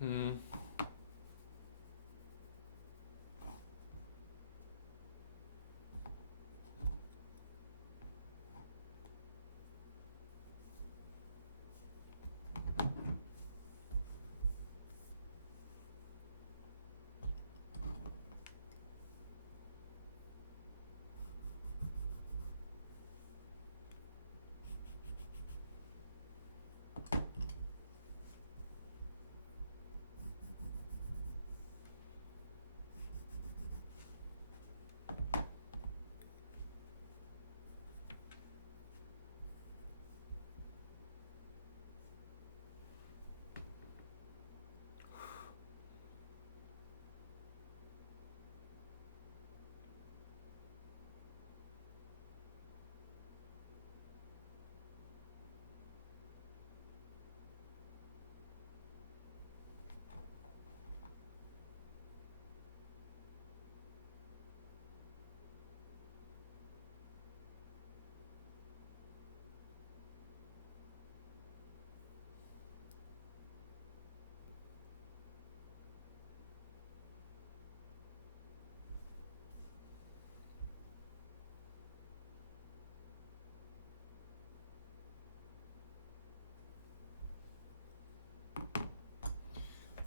Hmm.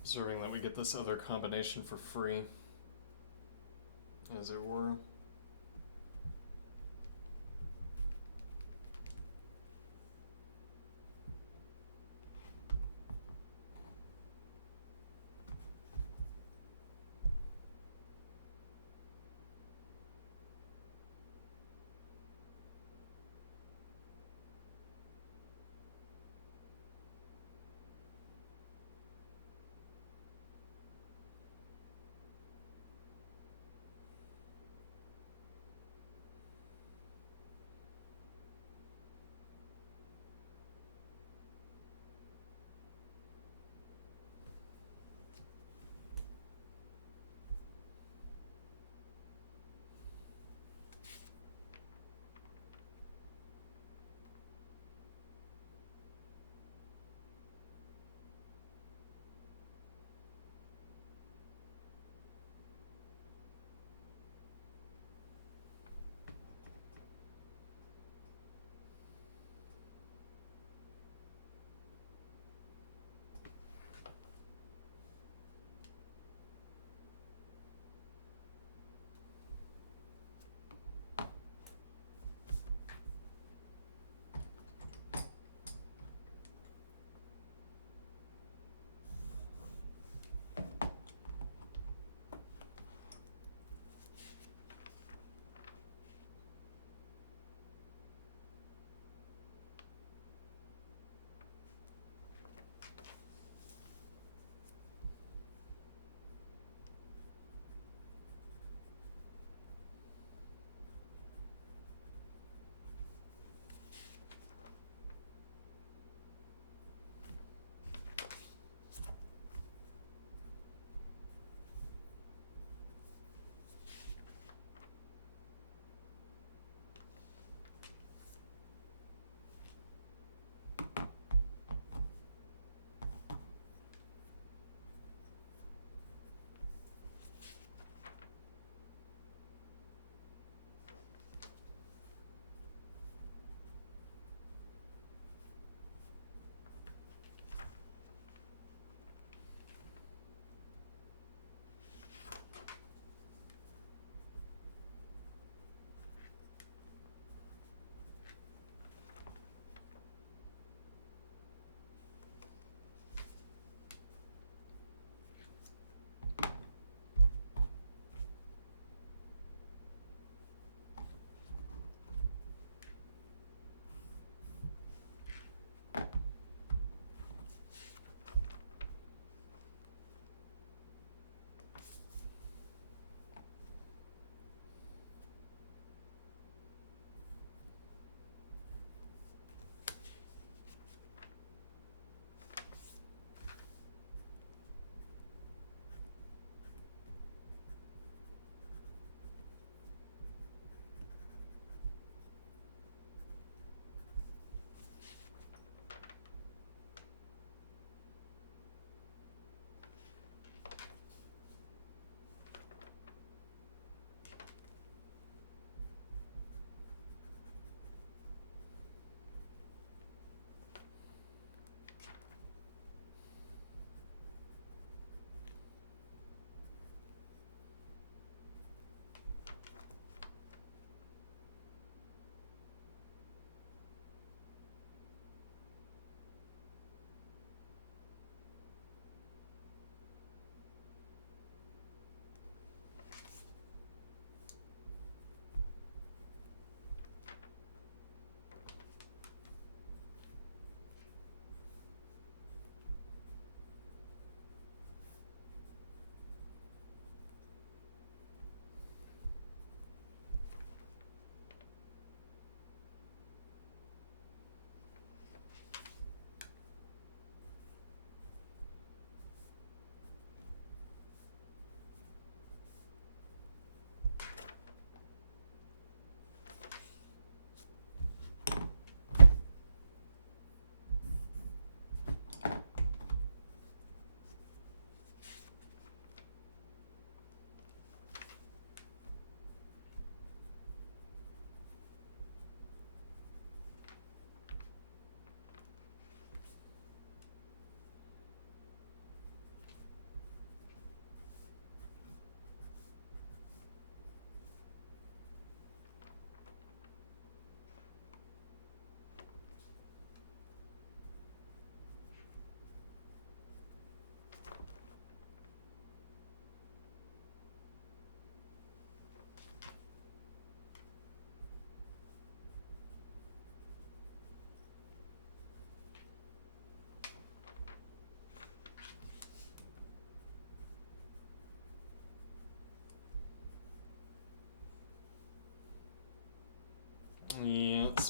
Observing that we get this other combination for free, as it were.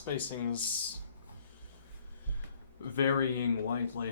spacing's varying widely.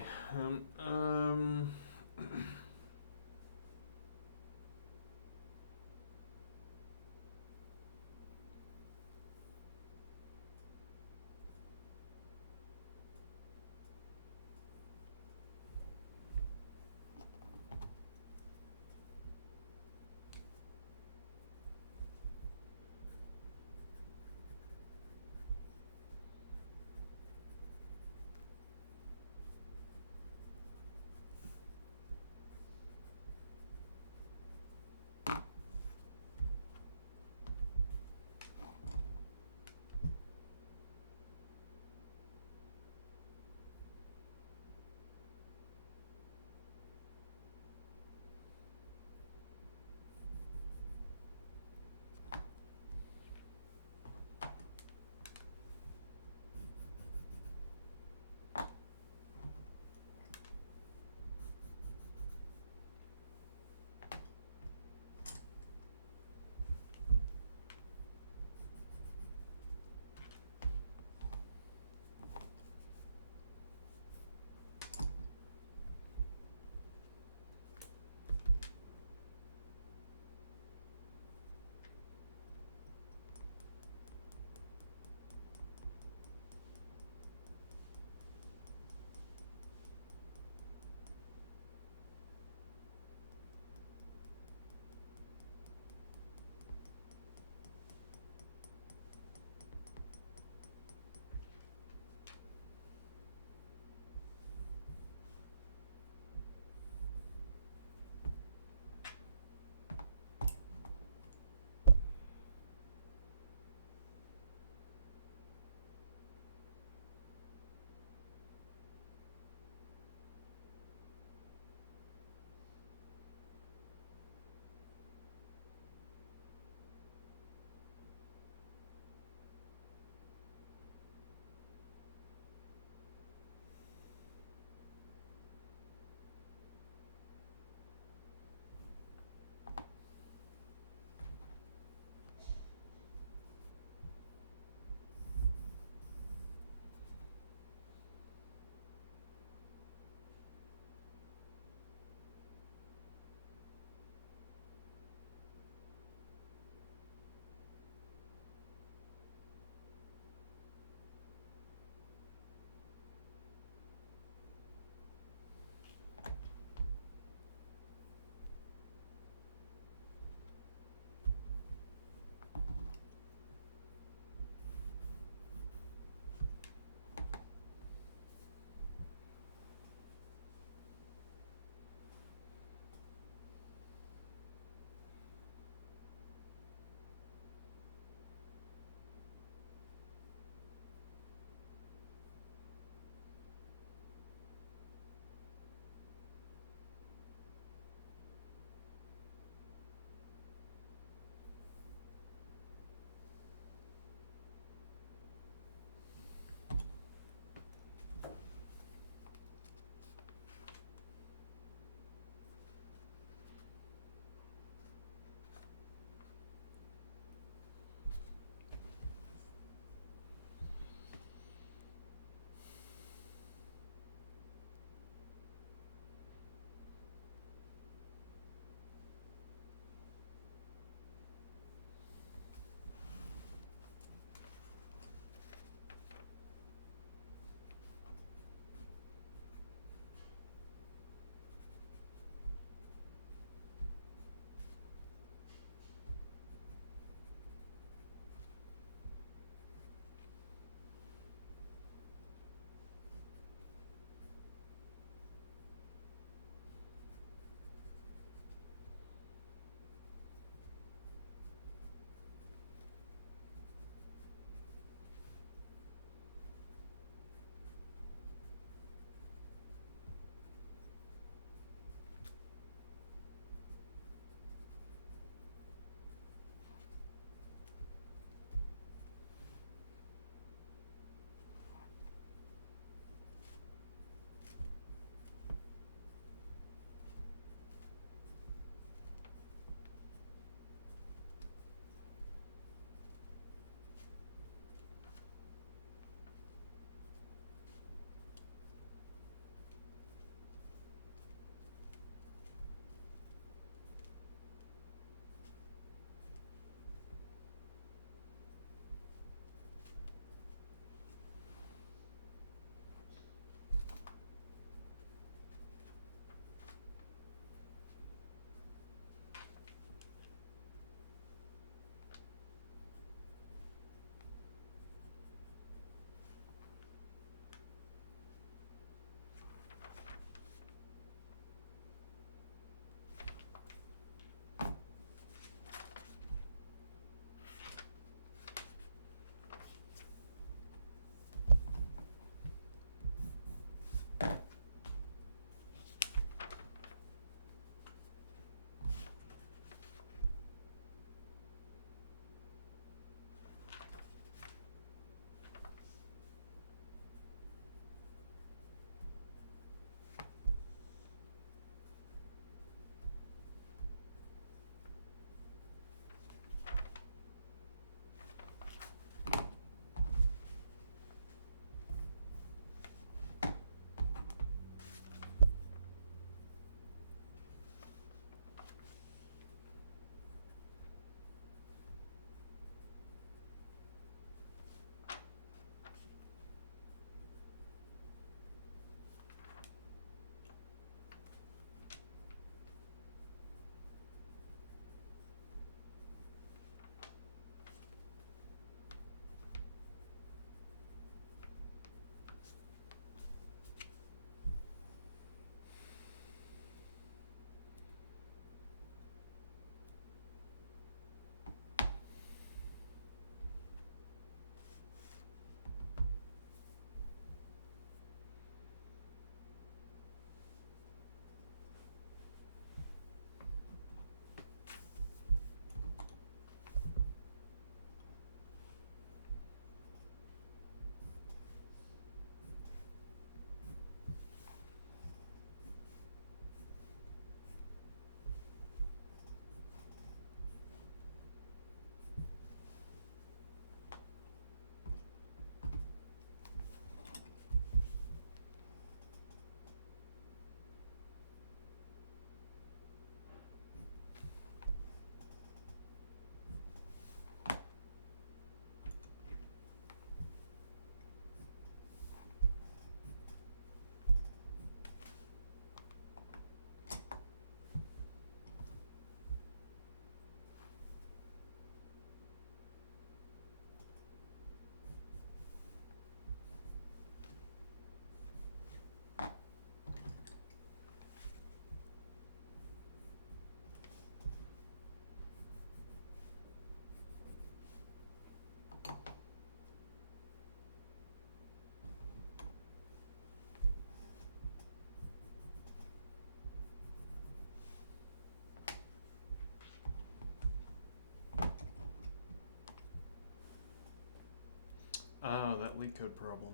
that leak code problem.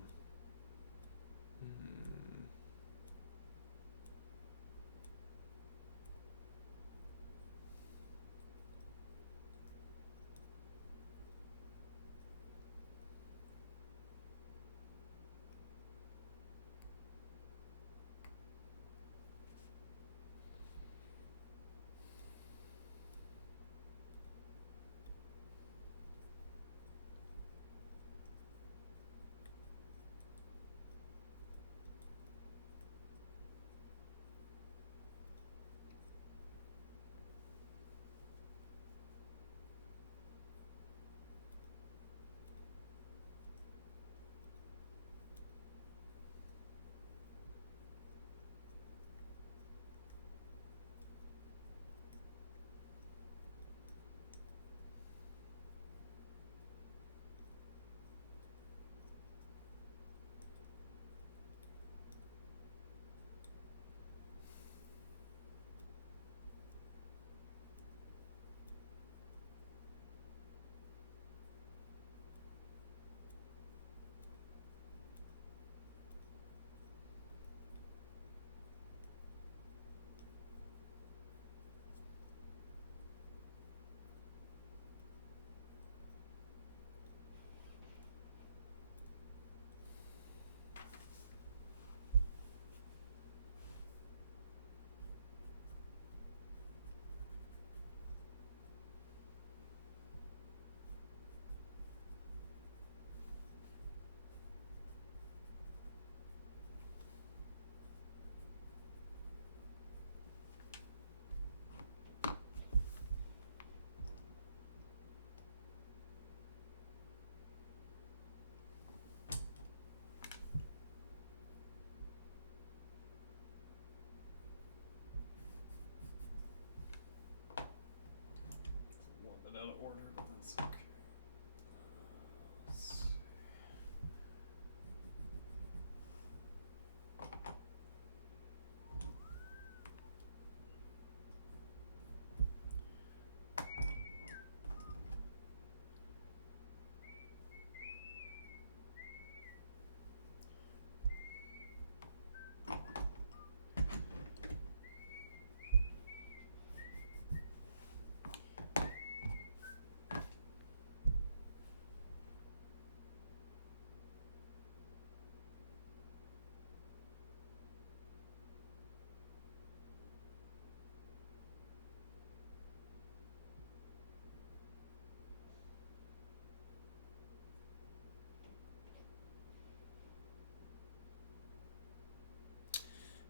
A little bit out of order, but that's okay. Let's see.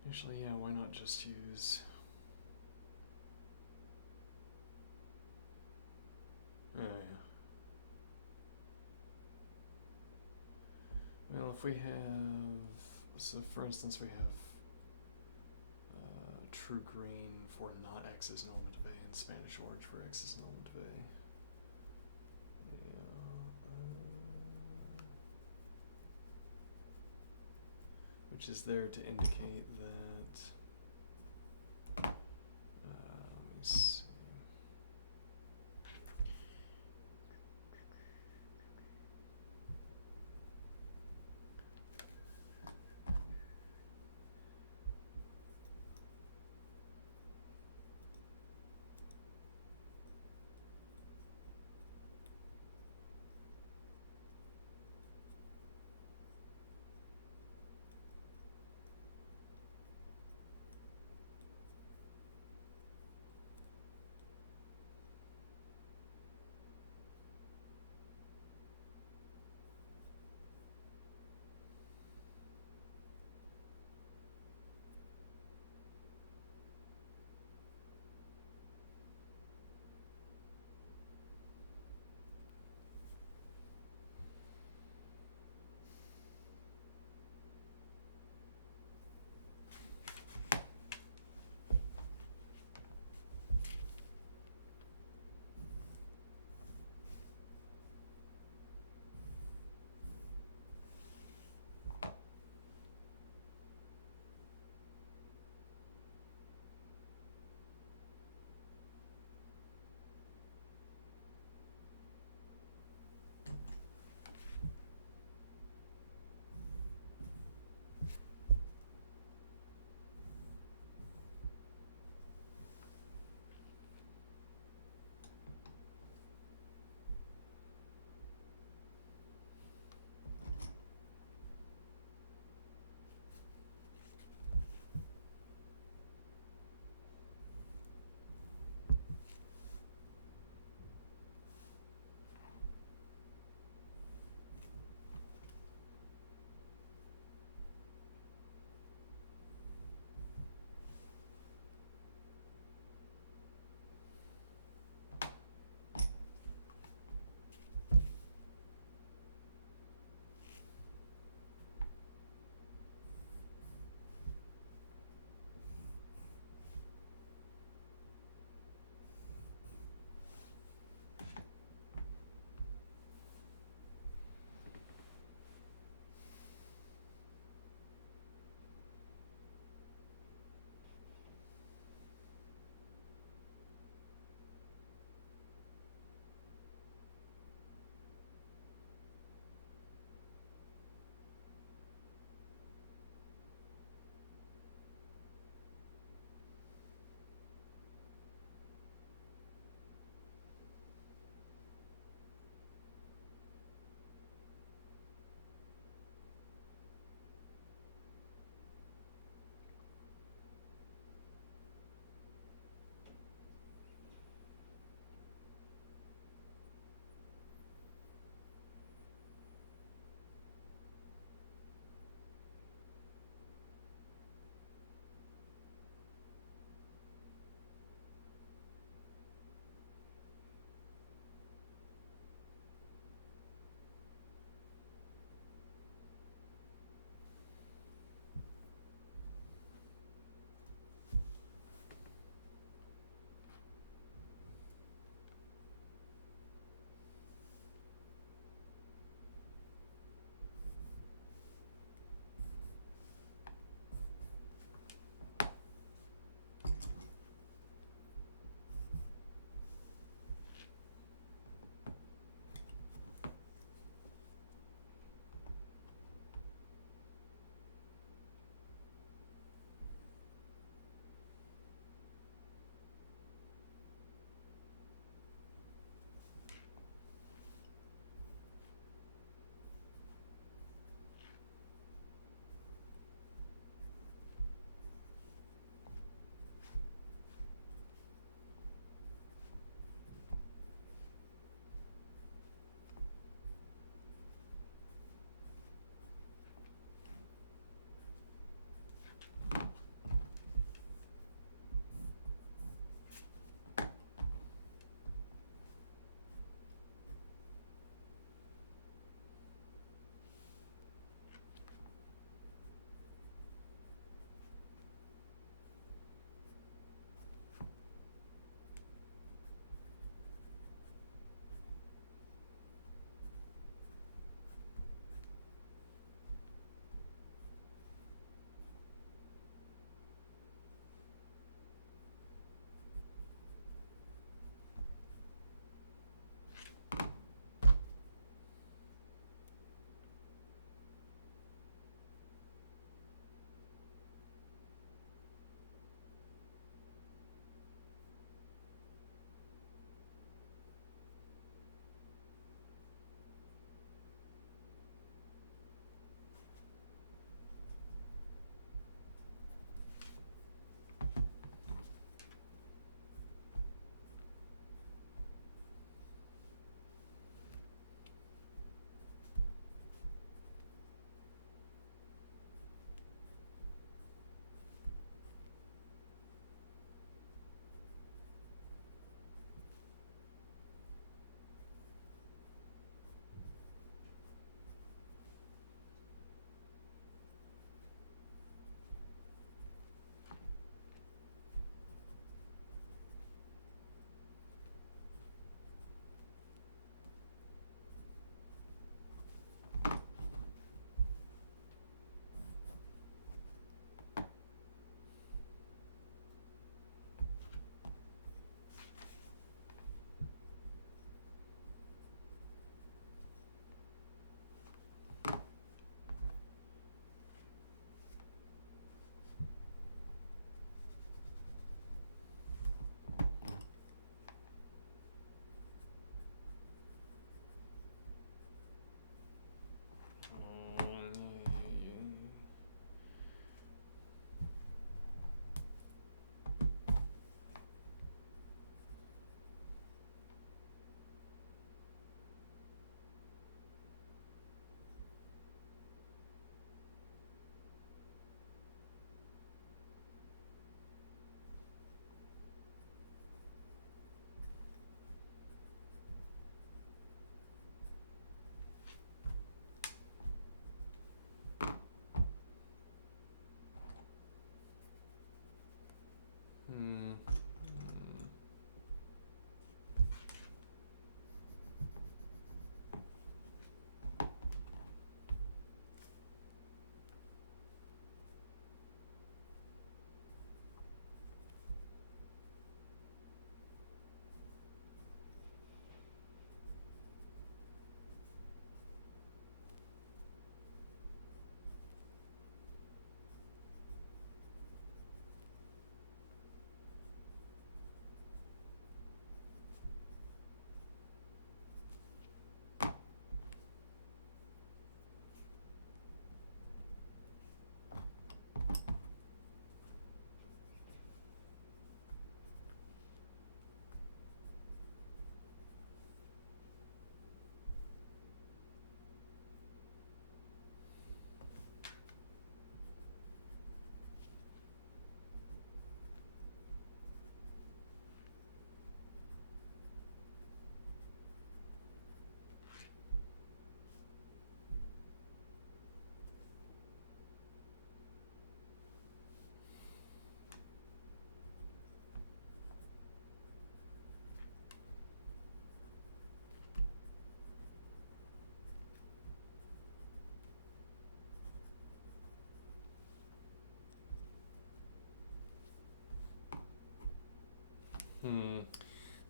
Actually, yeah, why not just use... Oh, yeah. Well, if we have... So, for instance, we have True Green for not X is normative A and Spanish Orange for X is normative A. Which is there to indicate that, let me see.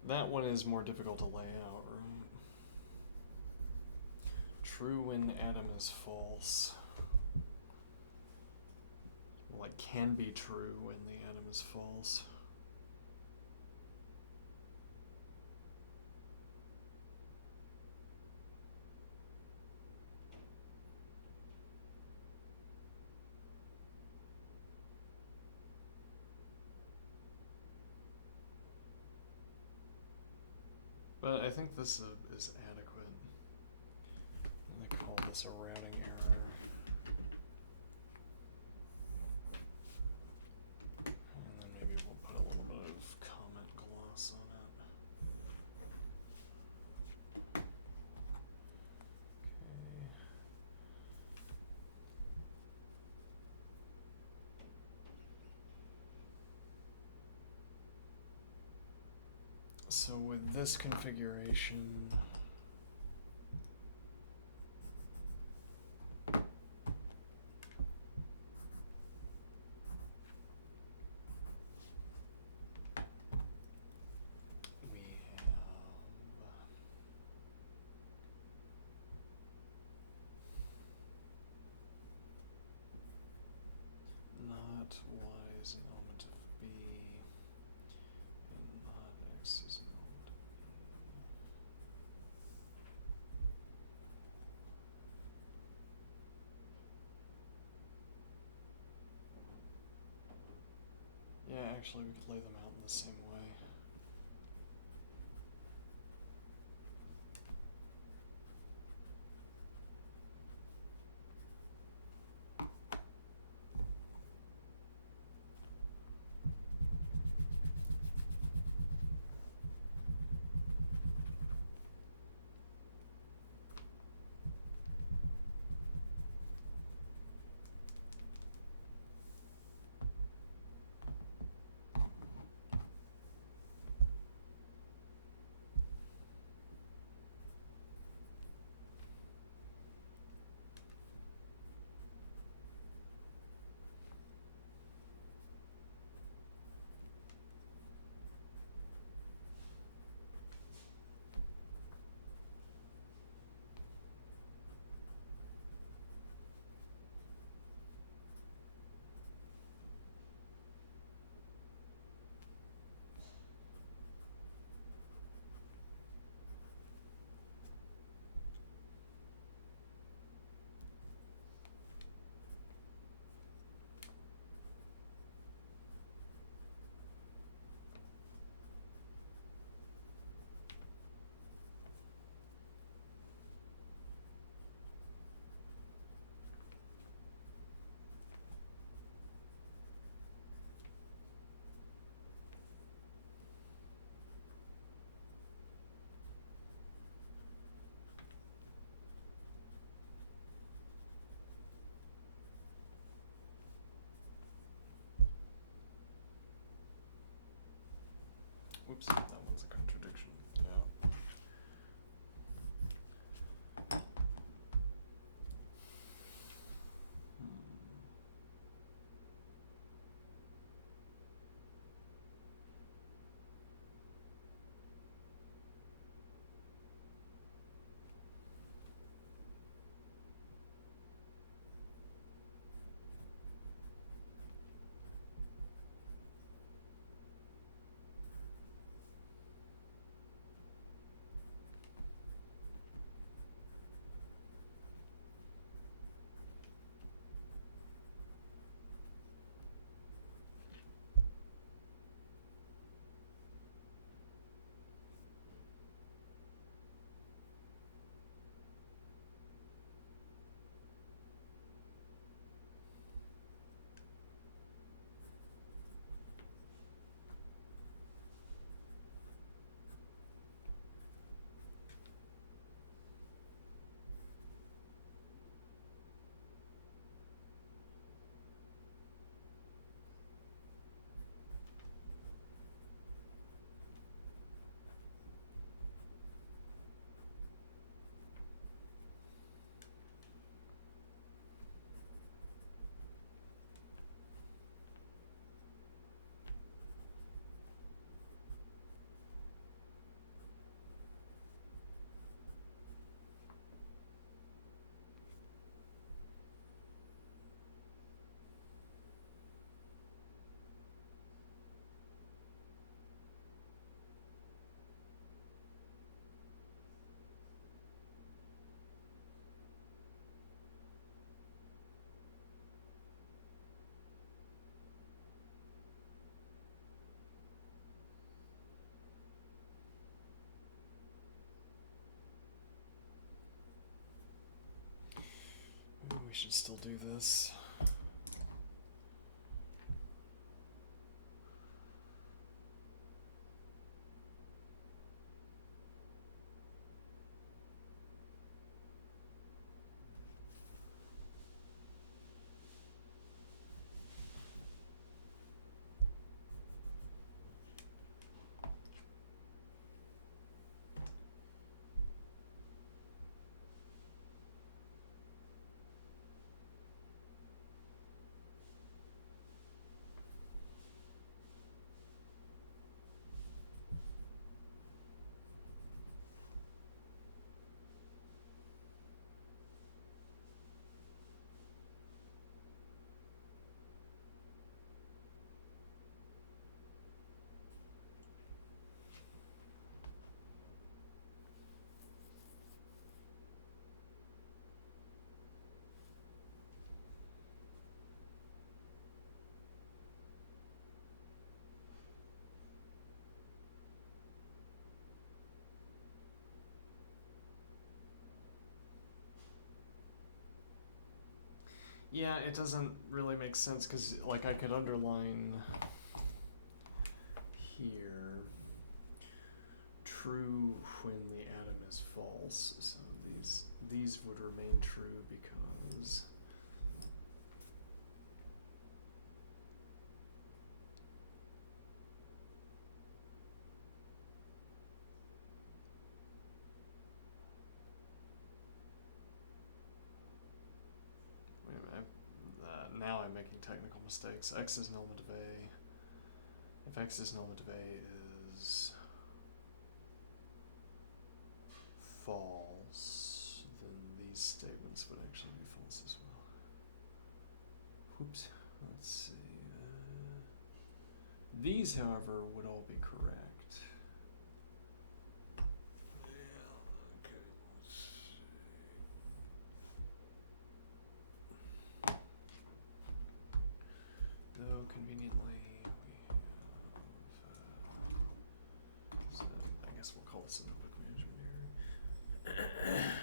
That one is more difficult to lay out, right? True when Adam is false. Well, it can be true when the atom is false. But I think this is adequate. I'm gonna call this a routing error. And then maybe we'll put a little bit of comment gloss on it. Okay. So with this configuration, we have not y is an element of b, and not x is an element of b. Yeah, actually, we could lay them out in the same way. Whoops, that one's a contradiction. Yeah. we should still do this. Yeah, it doesn't really make sense because, like, I could underline here true when the atom is false. So these would remain true because wait a minute, now I'm making technical mistakes. X is normative A. If X is normative A is false, then these statements would actually be false as well. Whoops. Let's see. These, however, would all be correct. Yeah, okay, let's see. Though conveniently we have, so I guess we'll call this a notebook management here. Yeah.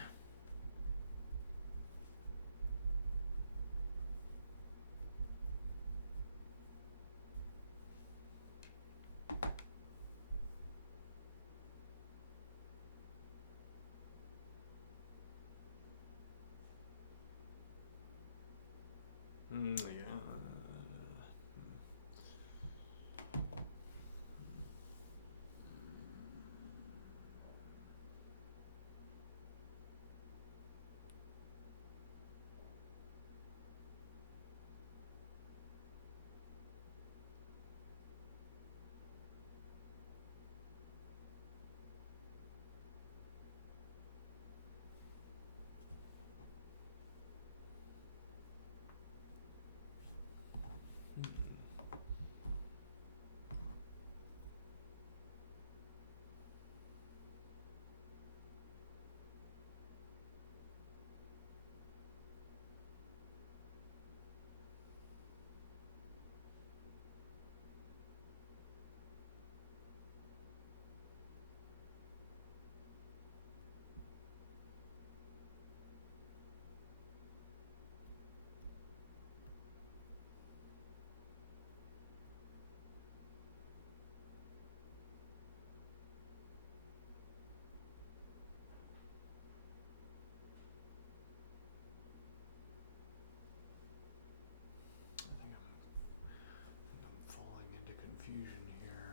I'm falling into confusion here.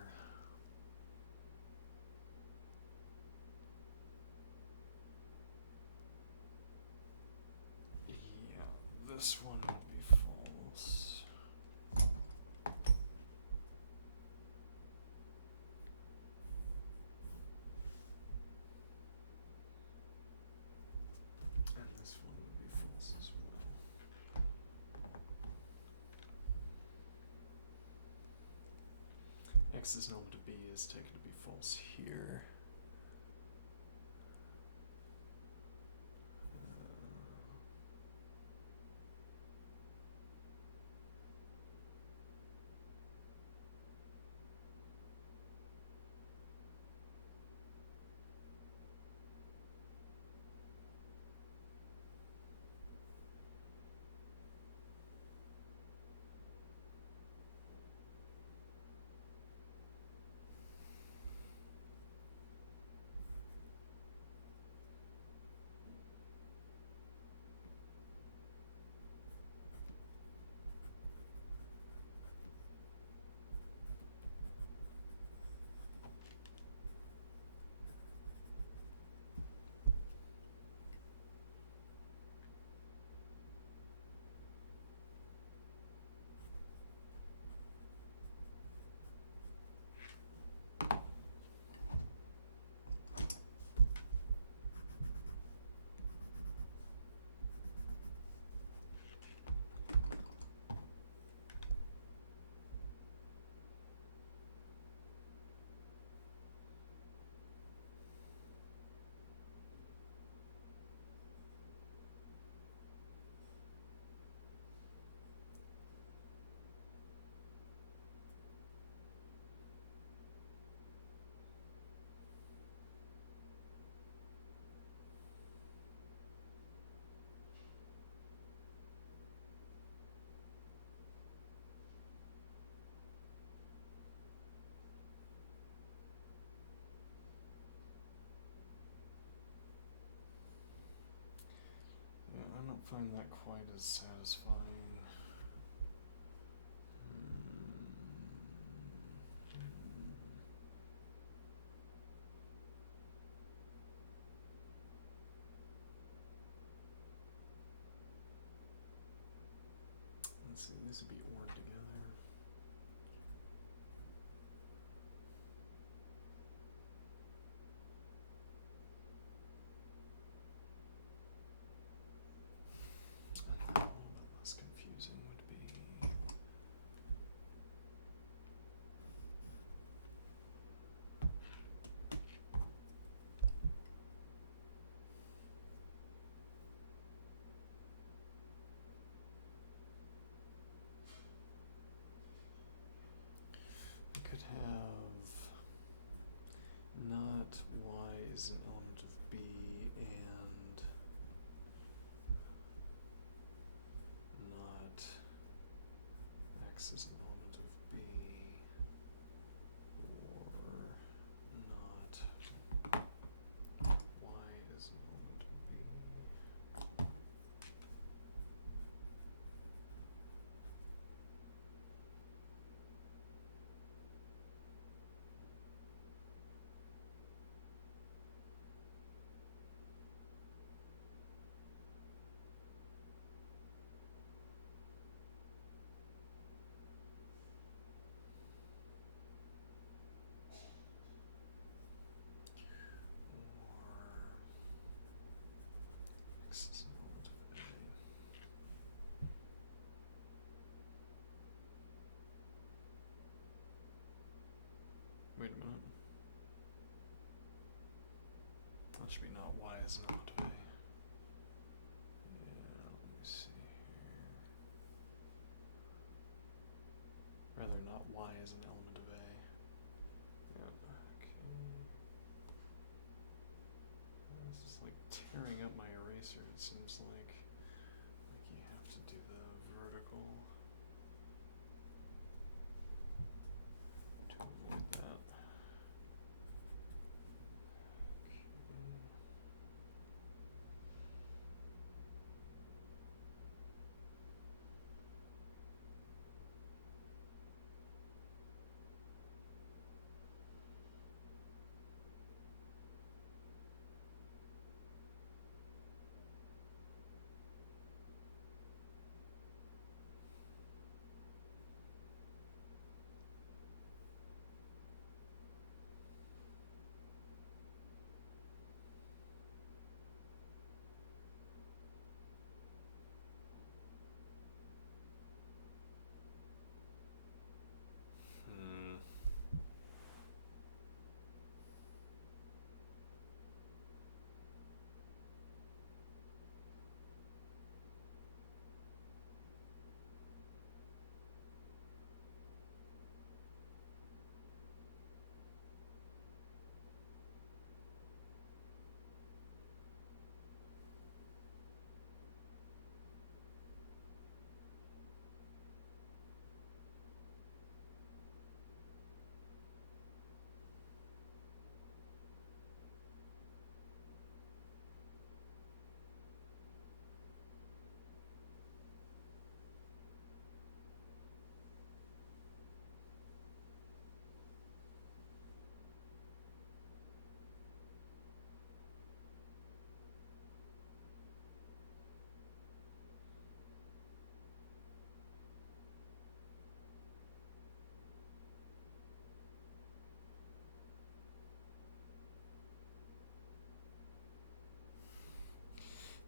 Yeah, this one would be false. And this one would be false as well. X is normal to B is taken to be false here. find that quite as satisfying. Let's see, these would be ORed together. And now a little bit less confusing would be we could have not y is an element of B and not x is an element of B, or not y is an element of B. Or x is an element of A. Wait a minute. That should be not y is an element of A. Yeah, let me see here. Rather, not y is an element of A. Yeah, okay. This is like tearing up my eraser, it seems like. Like you have to do the vertical to avoid that. Okay. Hmm.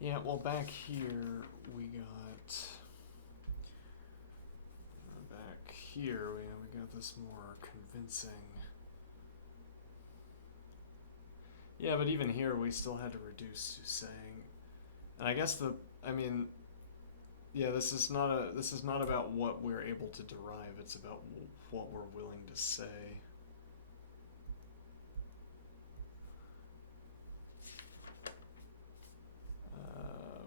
Yeah, well, back here we got. Back here we got this more convincing. Yeah, but even here we still had to reduce to saying, and I guess yeah, this is not about what we're able to derive. It's about what we're willing to say.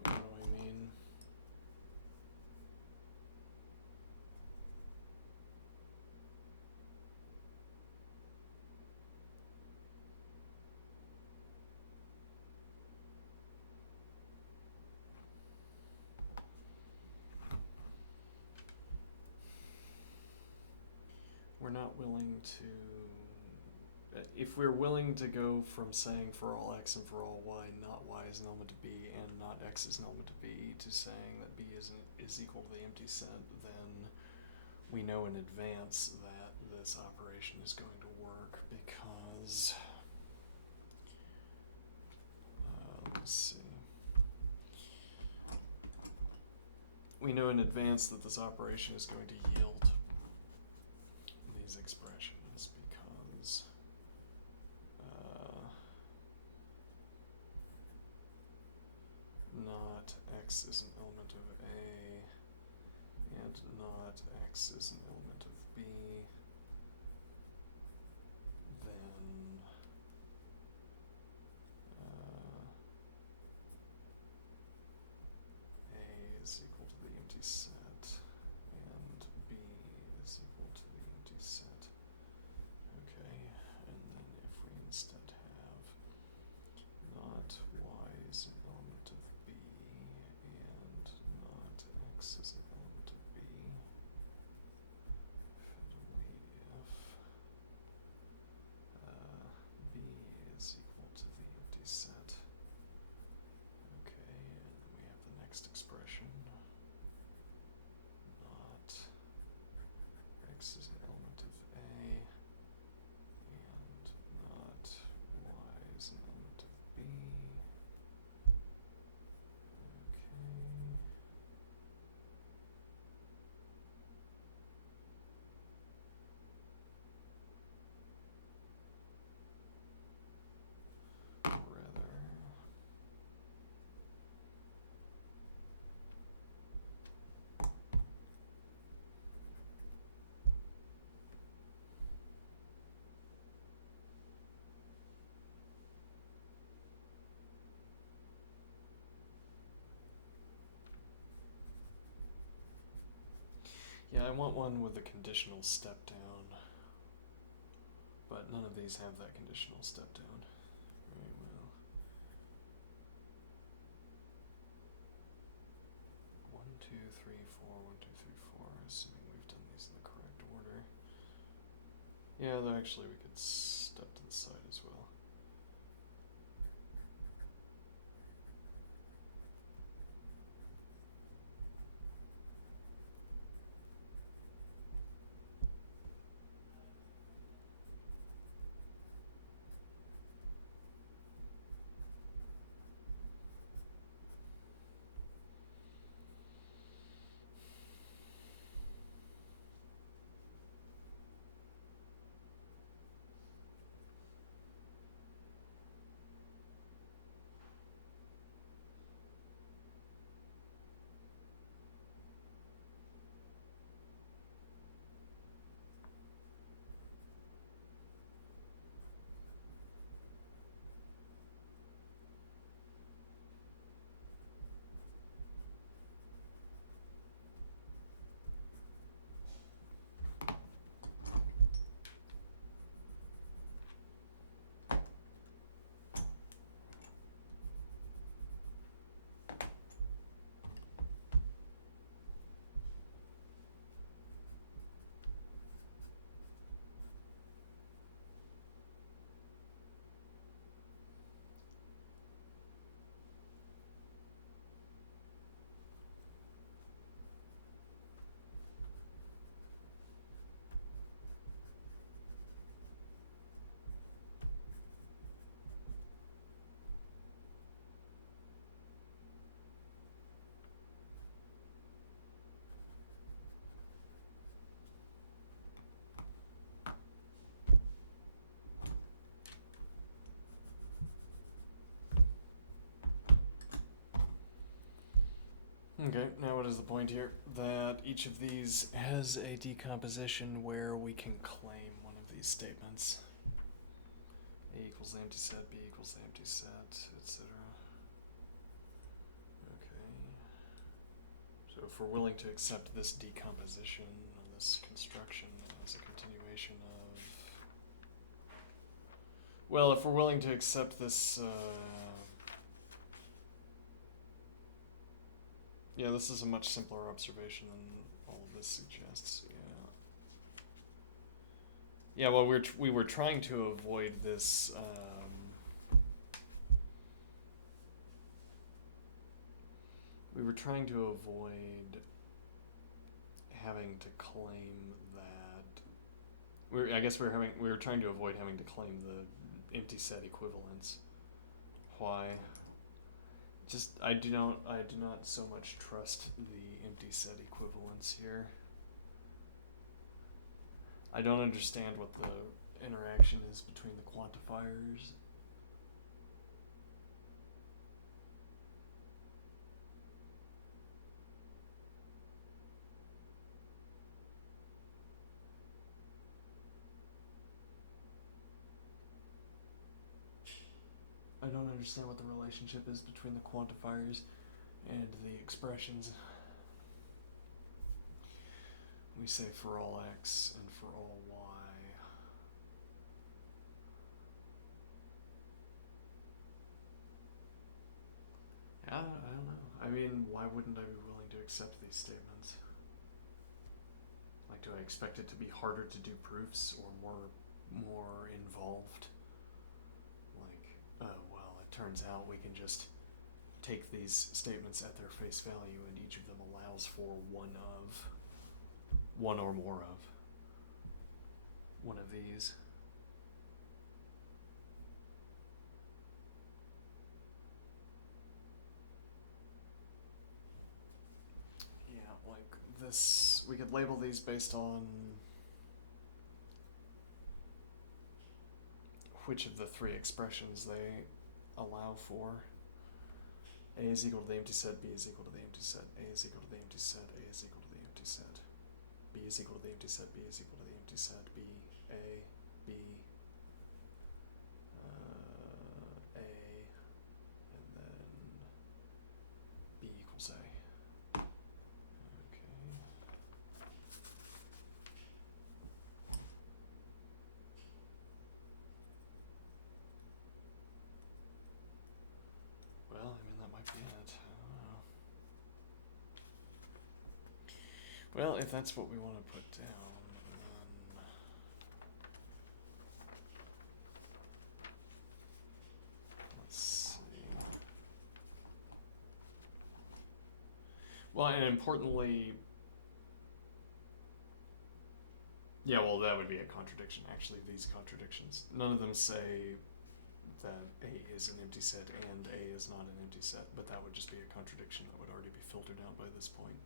What do I mean? we're not willing to, if we're willing to go from saying for all x and for all y, not y is an element of B and not x is an element of B, to saying that B is equal to the empty set, then we know in advance that this operation is going to work because, let's see, we know in advance that this operation is going to yield these expressions because not x is an element of A and not x is an element of B, then A is equal to the empty set and B is equal to the empty set. Okay, and then if we instead have not y is an element of B and not x is an element of B, fiddly if B is equal to the empty set. Okay, and then we have the next expression. Not x is an element of A and not y is an element of B. Okay. Rather, yeah, I want one with a conditional step down, but none of these have that conditional step down. Very well. 1, 2, 3, 4, 1, 2, 3, 4, assuming we've done these in the correct order. Yeah, though actually we could step to the side as well. Okay, now what is the point here? That each of these has a decomposition where we can claim one of these statements. A equals the empty set, B equals the empty set, etc. Okay. So if we're willing to accept this decomposition and this construction as a continuation of... Well, if we're willing to accept this... Yeah, this is a much simpler observation than all of this suggests, yeah. Yeah, well, we were trying to avoid this. We were trying to avoid having to claim that. I guess we were trying to avoid having to claim the empty set equivalence. Why? Just I do not so much trust the empty set equivalence here. I don't understand what the interaction is between the quantifiers. I don't understand what the relationship is between the quantifiers and the expressions. We say for all x and for all y. I don't know. I mean, why wouldn't I be willing to accept these statements? Like, do I expect it to be harder to do proofs or more involved? Like, oh well, it turns out we can just take these statements at their face value, and each of them allows for one or more of one of these. Yeah, like this, we could label these based on which of the three expressions they allow for. A is equal to the empty set, B is equal to the empty set, A is equal to the empty set, A is equal to the empty set, B is equal to the empty set, B is equal to the empty set, B, A, B, A, and then B equals A. Okay. Well, I mean, that might be it. I don't know. Well, if that's what we want to put down, then let's see. Well, and importantly, yeah, well, that would be a contradiction. Actually, these contradictions, none of them say that A is an empty set and A is not an empty set, but that would just be a contradiction that would already be filtered out by this point.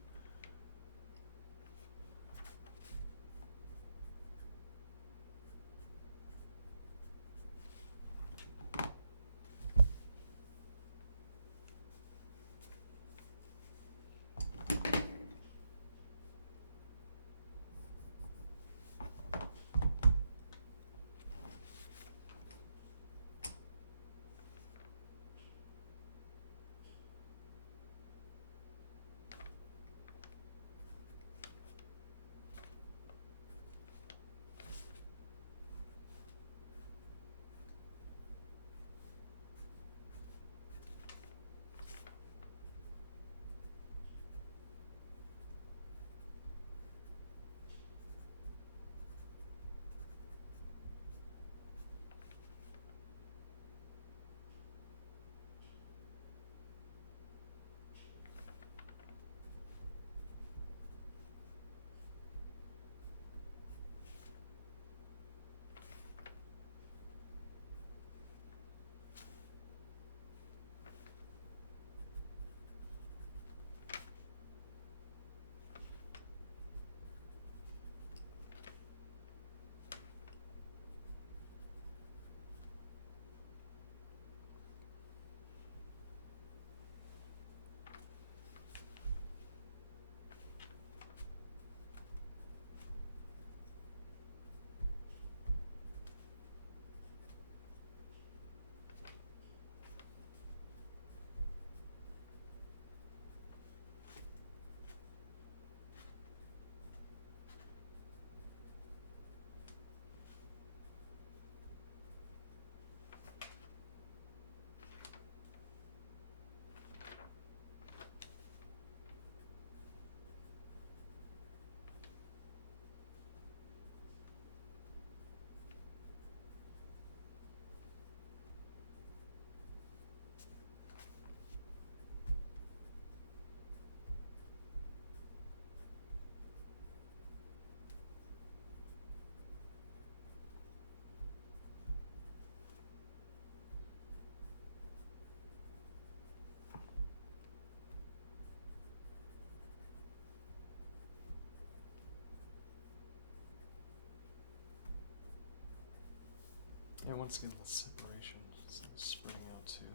And once again, the separation, so it's spreading out too.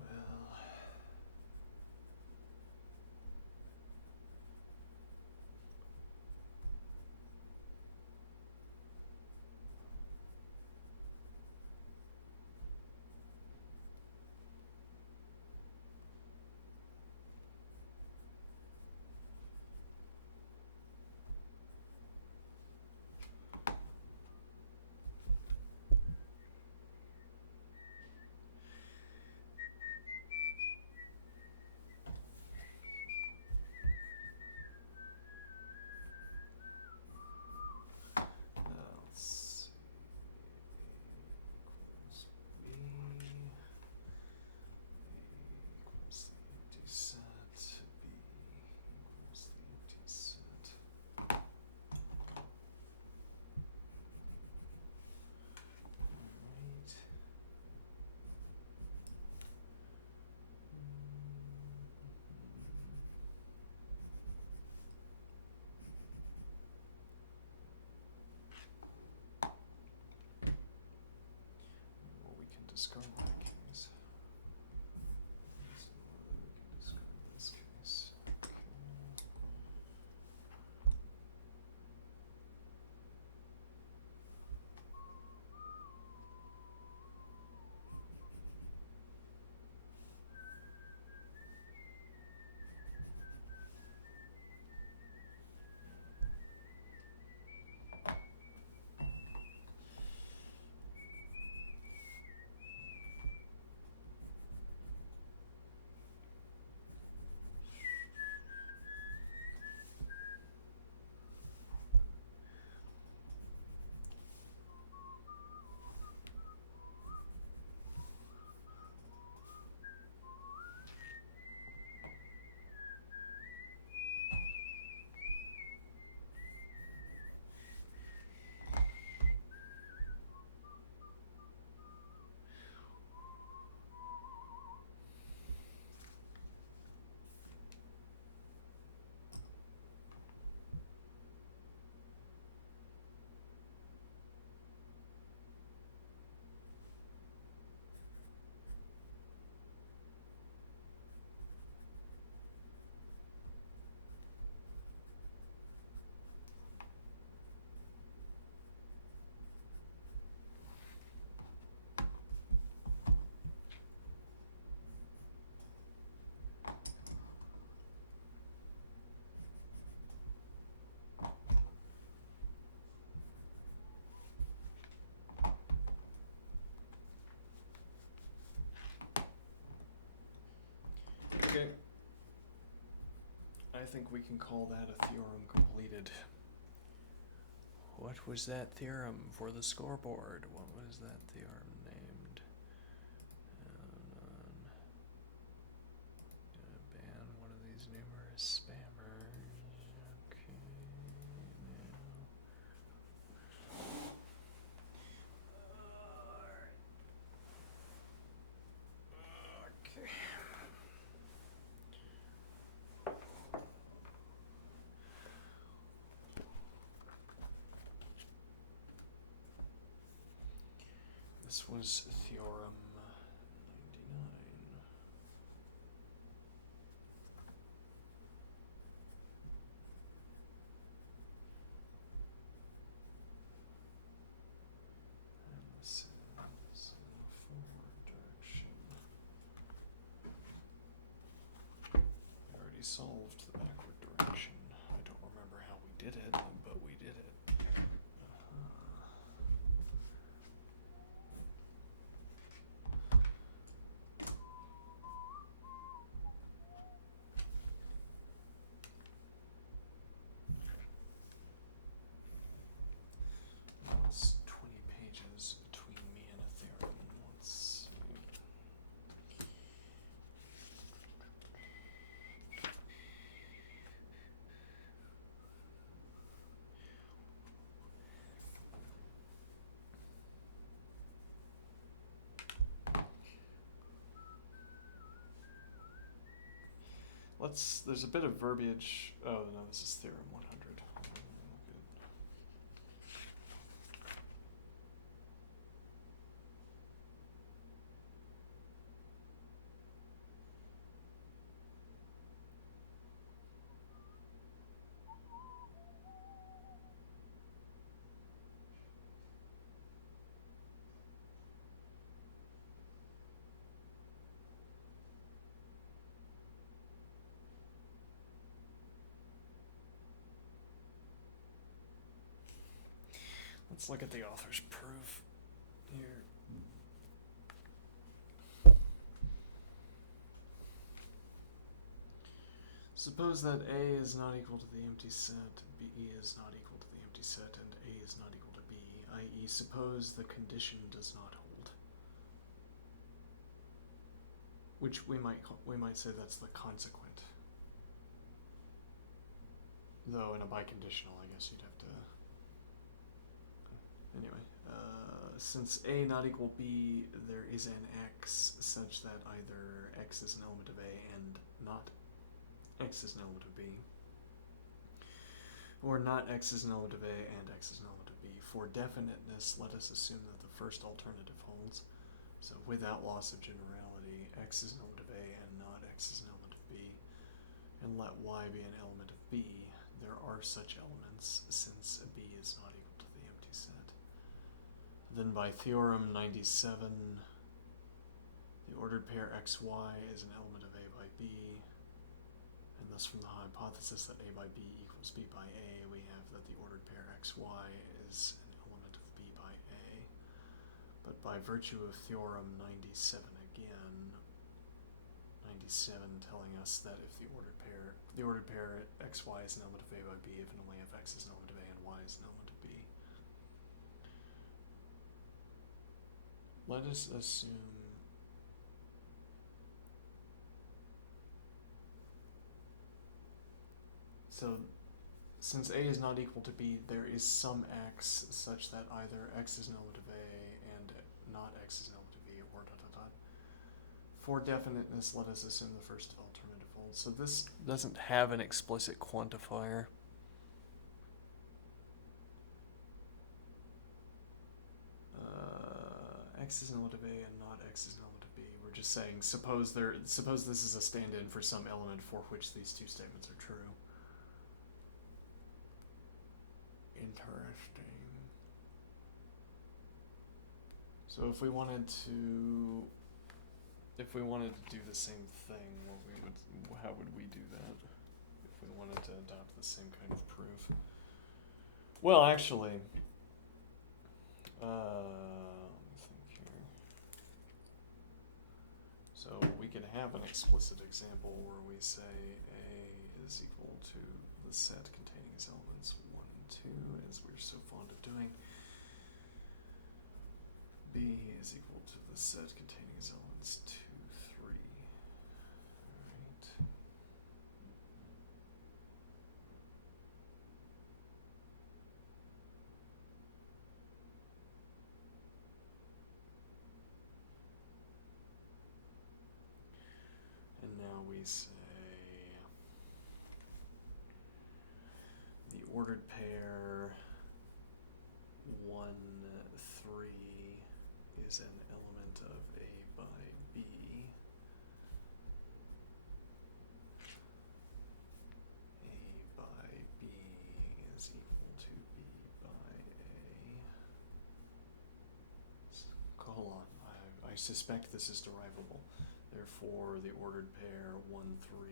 Well. Let's see. Equals V equals the empty set. B equals the empty set. Alright. Or we can discard that case. Let's see whether we can discard this case. Okay. Okay. I think we can call that a theorem completed. What was that theorem for the scoreboard? What was that theorem named? Gonna ban one of these numerous spammers. Okay, now. Okay. This was theorem 99. And this is in the forward direction. We already solved the backward direction. I don't remember how we did it, but we did it. It's 20 pages between me and a theorem. Let's see. There's a bit of verbiage. Oh no, this is theorem 100. Let's look at the author's proof here. Suppose that A is not equal to the empty set, B is not equal to the empty set, and A is not equal to B, i.e. suppose the condition does not hold. Which we might say that's the consequent. Though in a biconditional, I guess you'd have to... Anyway, since A not equal B, there is an X such that either X is an element of A and not X is an element of B, or not X is an element of A and X is an element of B. For definiteness, let us assume that the first alternative holds. So without loss of generality, X is an element of A and not X is an element of B, and let Y be an element of B. There are such elements, since B is not equal to the empty set. Then by theorem 97, the ordered pair XY is an element of A by B, and thus from the hypothesis that A by B equals B by A, we have that the ordered pair XY is an element of B by A. But by virtue of theorem 97 again, 97 telling us that if the ordered pair XY is an element of A by B, if and only if X is an element of A and Y is an element of B. Let us assume so since A is not equal to B, there is some X such that either X is an element of A and not X is an element of B, or ... For definiteness, let us assume the first alternative holds. So this doesn't have an explicit quantifier. X is an element of A and not X is an element of B. We're just saying, suppose this is a stand-in for some element for which these two statements are true. Interesting. So if we wanted to do the same thing, how would we do that? If we wanted to adopt the same kind of proof? Well, actually, let me think here. So we could have an explicit example where we say A is equal to the set containing its elements 1 and 2, as we're so fond of doing. B is equal to the set containing its elements 2, 3. Alright. And now we say the ordered pair 1, 3 is an element of A by B. A by B is equal to B by A. So, hold on, I suspect this is derivable. Therefore, the ordered pair 1, 3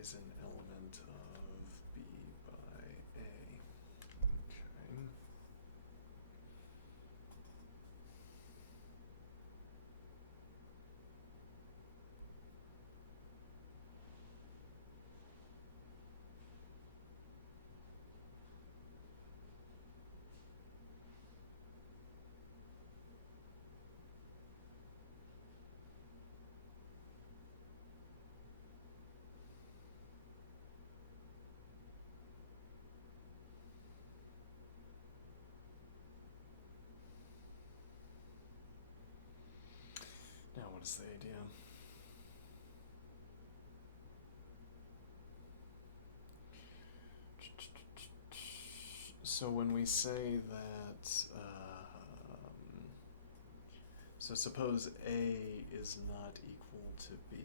is an element of B by A. Okay. Now what is the idea? So when we say that, so suppose A is not equal to B.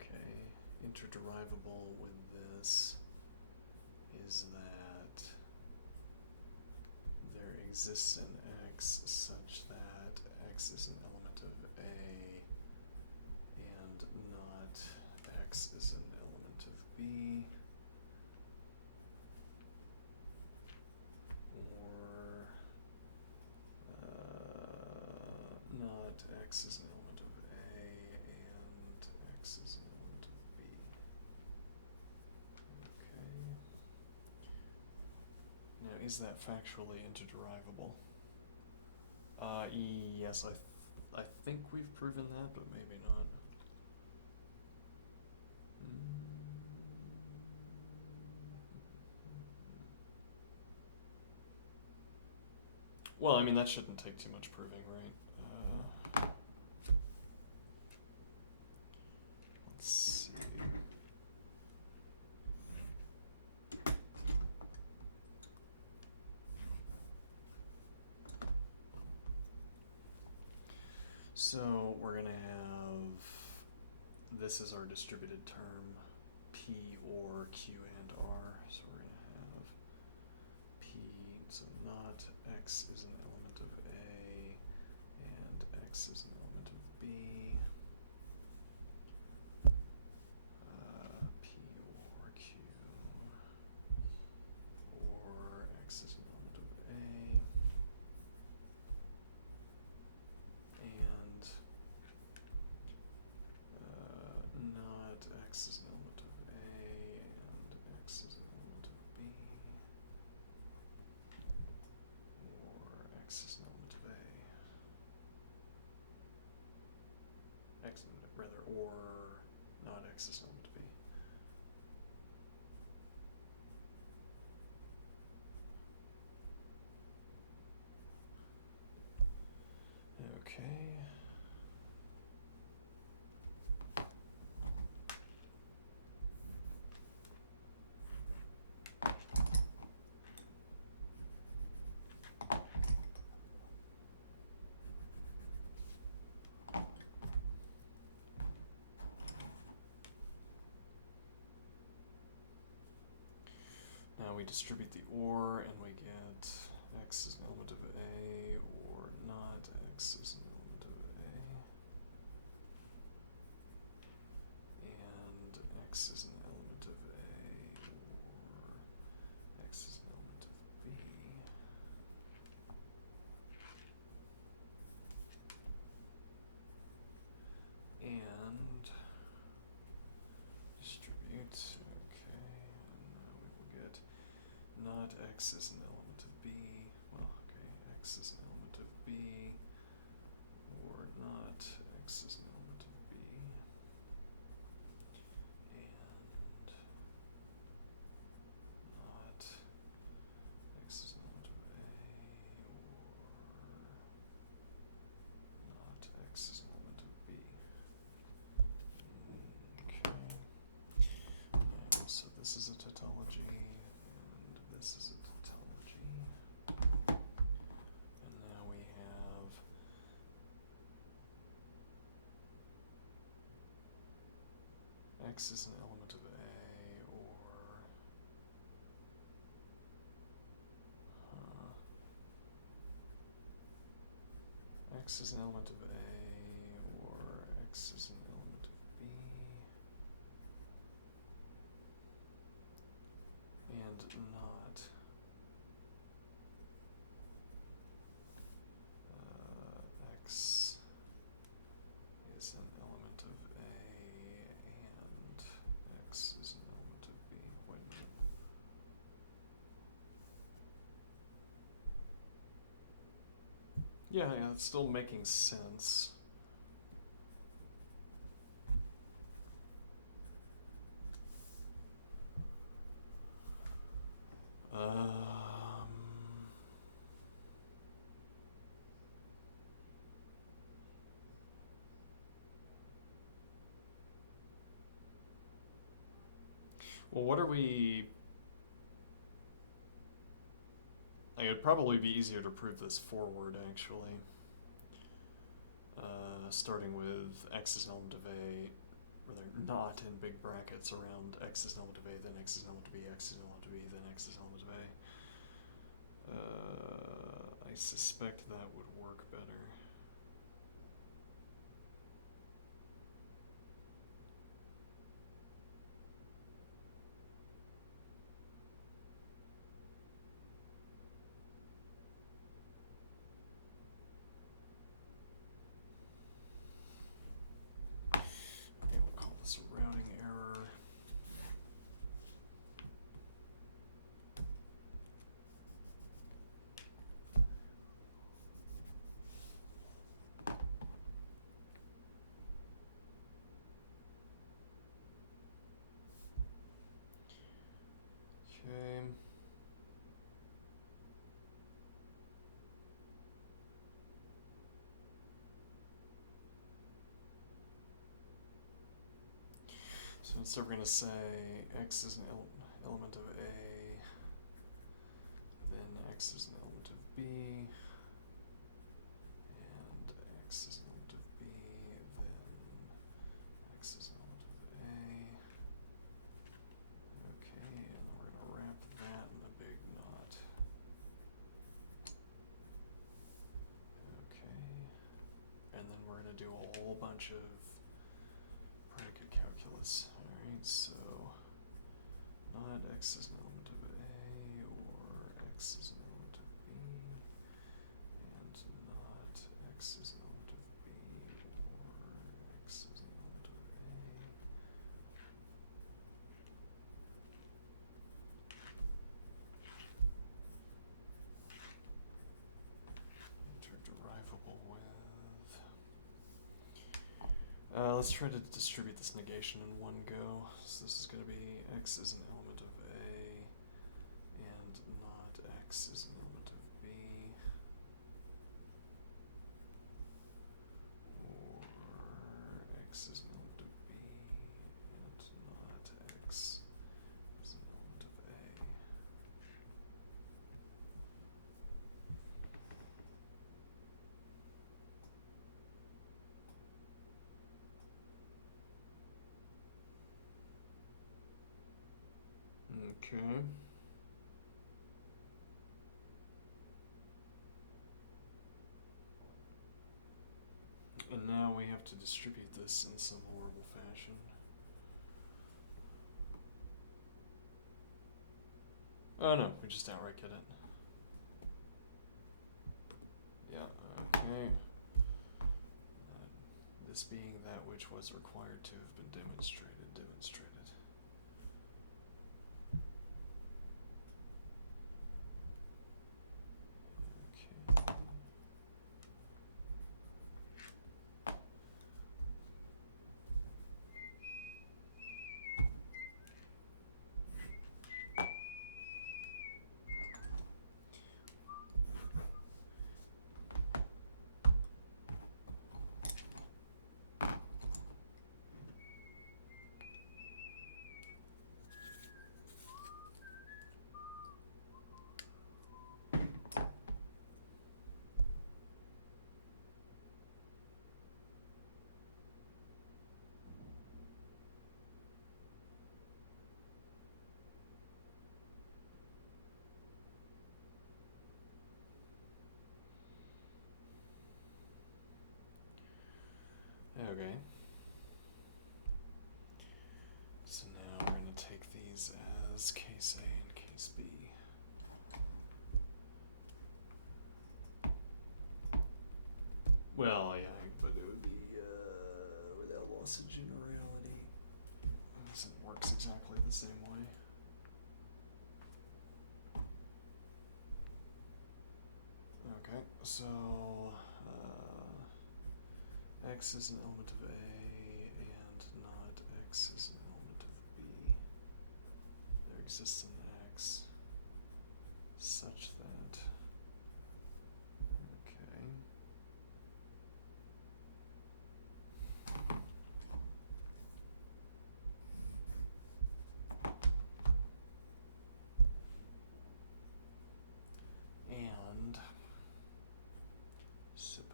Okay, interderivable with this is that there exists an X such that X is an element of A and not X is an element of B. not x is an element of A and x is an element of B. Okay. Now, is that factually interderivable? Yes, I think we've proven that, but maybe not. Well, I mean, that shouldn't take too much proving, right? Let's see. So we're going to have, this is our distributed term, P or Q and R. So we're going to have P, so not x is an element of A and x is an element of B. P or Q or x is an element of A and not x is an element of A and x is an element of B, or x is an element of A, x rather, or not x is an element of B. Okay. Now we distribute the or, and we get x is an element of A, or not x is an element of A, and x is an element of A, or x is an element of B. And distribute, okay, and now we will get not x is an element of B, well, okay, x is an element of B, or not x is an element of B, and not x is an element of A, or not x is an element of B. Okay. So this is a tautology, and this is a tautology. And now we have x is an element of A, or x is an element of A, or x is an element of B, and not x is an element of A, and x is an element of B. Wait a minute. Yeah, it's still making sense. Well, what are we... Like, it'd probably be easier to prove this forward, actually. Starting with x is an element of A, rather not in big brackets around x is an element of A, then x is an element of B, x is an element of B, then x is an element of A. I suspect that would work better. Okay. So instead we're going to say x is an element of A, then x is an element of B, and x is an element of B, then x is an element of A. Okay, and then we're going to wrap that in a big knot. Okay, and then we're going to do a whole bunch of predicate calculus. Alright, so not x is an element of A, or x is an element of B, and not x is an element of B, or x is an element of A. Interderivable with. Let's try to distribute this negation in one go. So this is going to be x is an element of A, and not x is an element of B, or x is an element of B, and not x is an element of A. Okay. And now we have to distribute this in some horrible fashion. Oh no, we just outright get it. Yeah, okay. This being that which was required to have been demonstrated. Okay. Okay. So now we're going to take these as case A and case B. Well, yeah, but it would be without loss of generality. This works exactly the same way. Okay, so x is an element of A, and not x is an element of B. There exists an x such that. Okay. And suppose.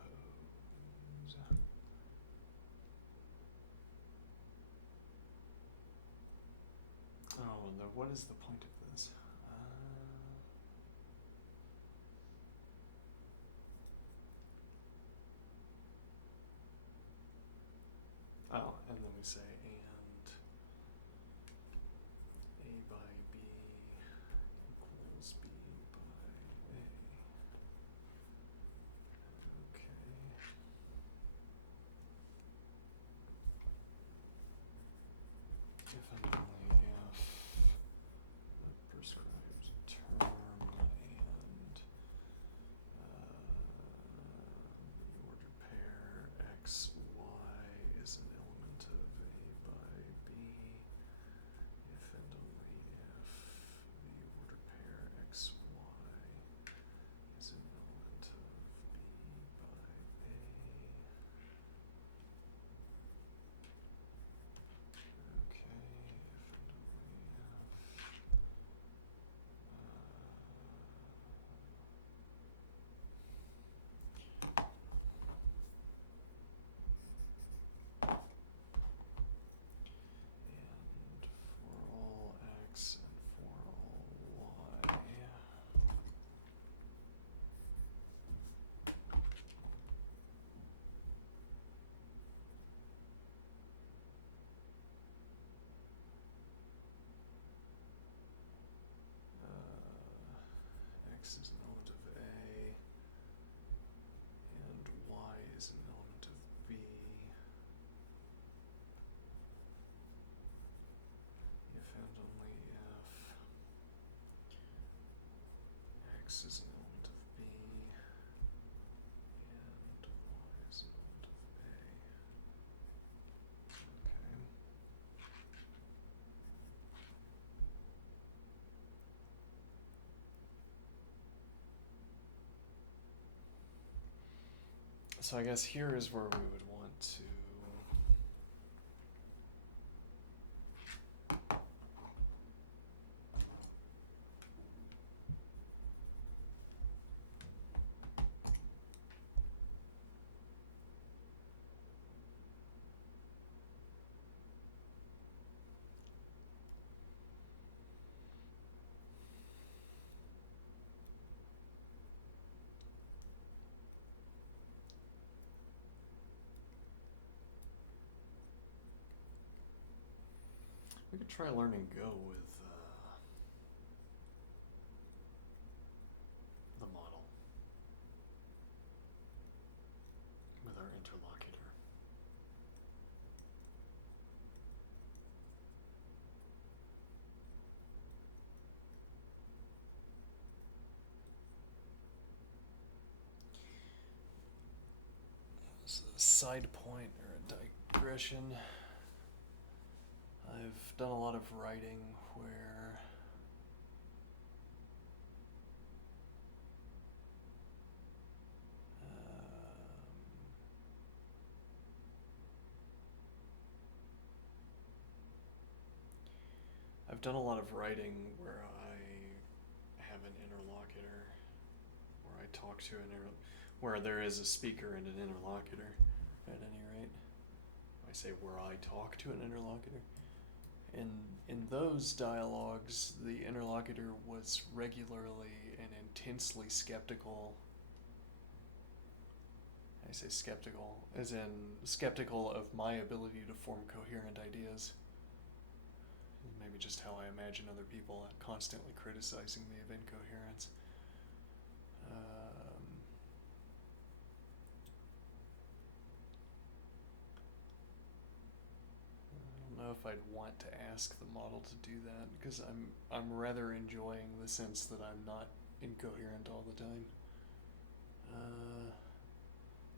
Oh, no, what is the point of this? Oh, and then we say and A by B equals B by A. Okay. If and only if the prescribed term and the ordered pair x, y is an element of A x is an element of B, and y is an element of A. Okay. So I guess here is where we would want to we could try learning Go with the model, with our interlocutor. As a side point or a digression, I've done a lot of writing where I've done a lot of writing where I have an interlocutor, where I talk to where there is a speaker and an interlocutor, at any rate. I say where I talk to an interlocutor. In those dialogues, the interlocutor was regularly and intensely skeptical. I say skeptical, as in skeptical of my ability to form coherent ideas. Maybe just how I imagine other people constantly criticizing me of incoherence. I don't know if I'd want to ask the model to do that, because I'm rather enjoying the sense that I'm not incoherent all the time.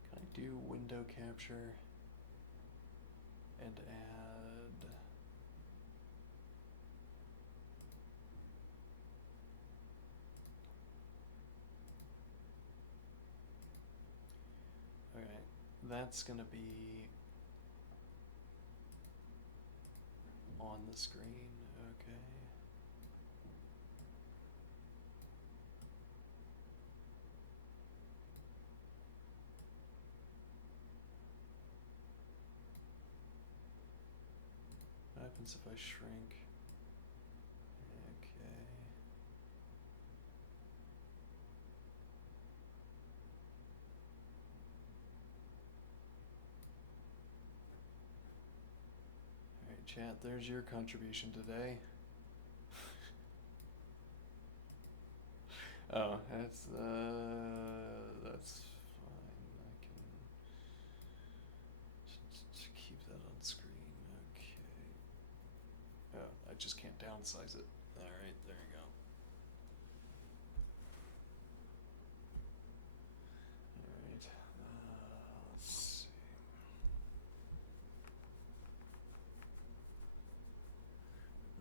Can I do window capture and add? Okay, that's gonna be on the screen. Okay. What happens if I shrink? Okay. Alright, chat, there's your contribution today. Oh, that's fine. I can keep that on screen. Okay. Oh, I just can't downsize it. Alright, there you go. Alright, let's see.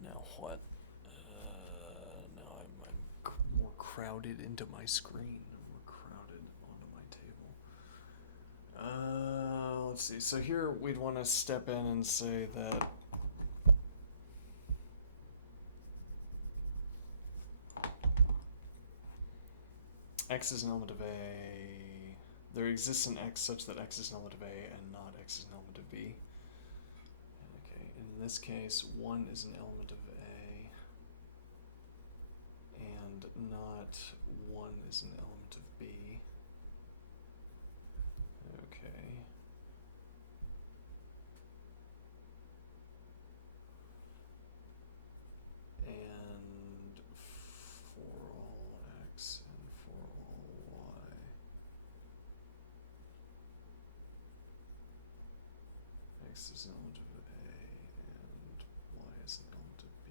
Now what? Now I'm more crowded into my screen. More crowded onto my table. Let's see. So here we'd want to step in and say that x is an element of A. There exists an x such that x is an element of A and not x is an element of B. Okay, in this case, 1 is an element of A and not 1 is an element of B. Okay. And for all x and for all y, x is an element of A and y is an element of B.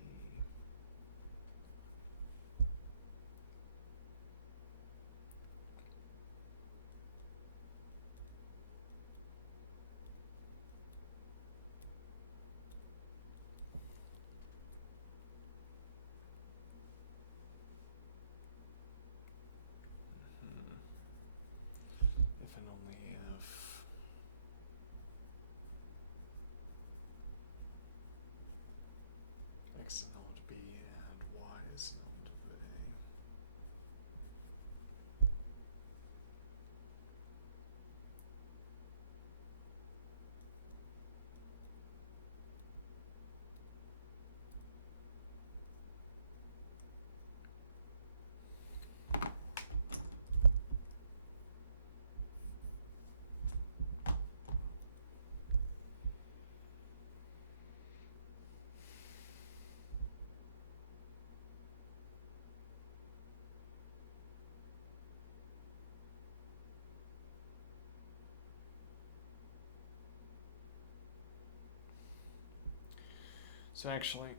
So actually,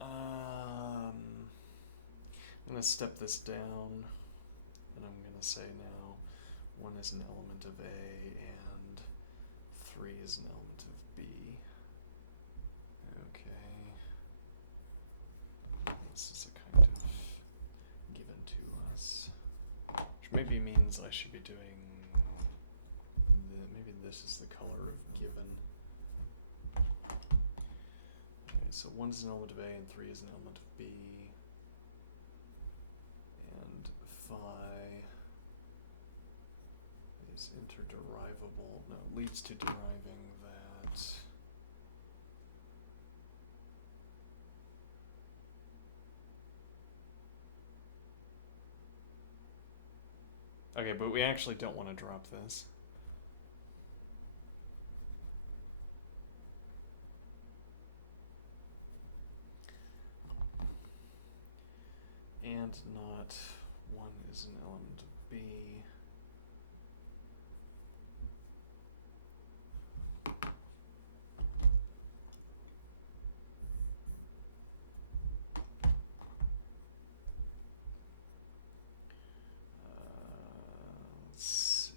I'm going to step this down, and I'm going to say now 1 is an element of A, and 3 is an element of B. Okay. This is a kind of given to us, which maybe means I should be doing, maybe this is the color of given. Okay, so 1 is an element of A, and 3 is an element of B. And phi is interderivable, no, leads to deriving that okay, but we actually don't want to drop this. And not 1 is an element of B. Let's see.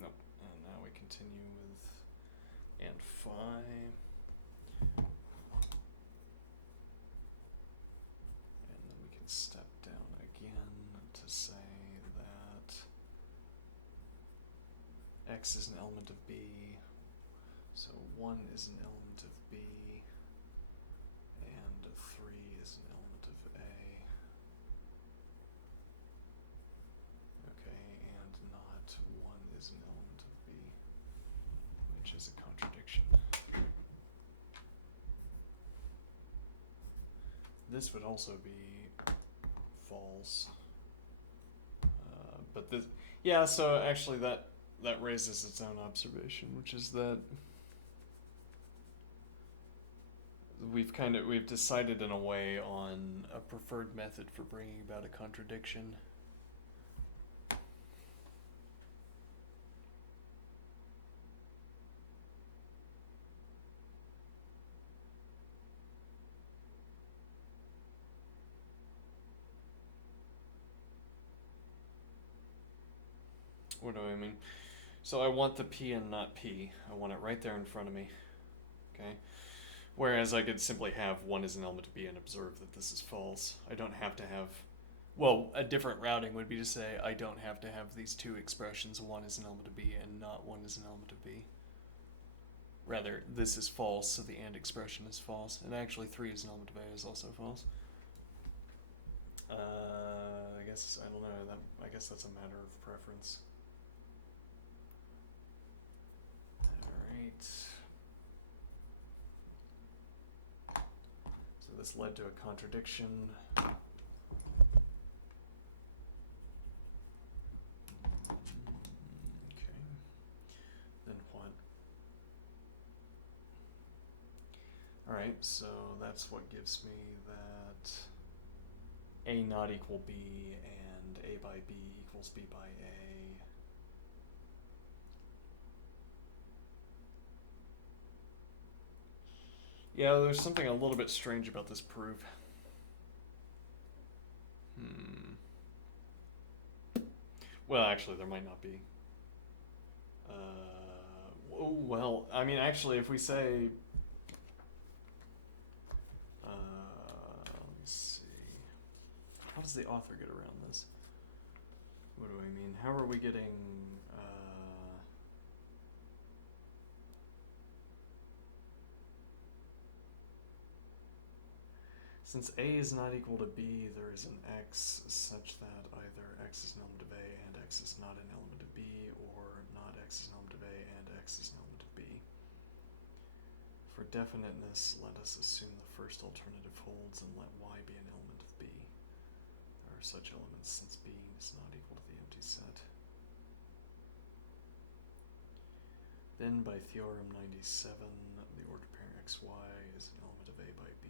Nope. And now we continue with and phi. And then we can step down again to say that x is an element of B. So 1 is an element of B, and 3 is an element of A. Okay, and not 1 is an element of B, which is a contradiction. This would also be false. But this, yeah, so actually that raises its own observation, which is that we've decided in a way on a preferred method for bringing about a contradiction. What do I mean? So I want the P and not P. I want it right there in front of me. Okay? Whereas I could simply have 1 is an element of B and observe that this is false. I don't have to have, well, a different routing would be to say I don't have to have these two expressions, 1 is an element of B and not 1 is an element of B. Rather, this is false, so the and expression is false. And actually 3 is an element of A is also false. I guess, I don't know, I guess that's a matter of preference. Alright. So this led to a contradiction. Okay. Then what? Alright, so that's what gives me that A not equal B and A by B equals B by A. Yeah, there's something a little bit strange about this proof. Well, actually, there might not be. Well, I mean, actually, if we say... let me see. How does the author get around this? What do I mean? How are we getting... Since A is not equal to B, there is an X such that either X is an element of A and X is not an element of B, or not X is an element of A and X is an element of B. For definiteness, let us assume the first alternative holds and let Y be an element of B. There are such elements since B is not equal to the empty set. Then by theorem 97, the ordered pair XY is an element of A by B.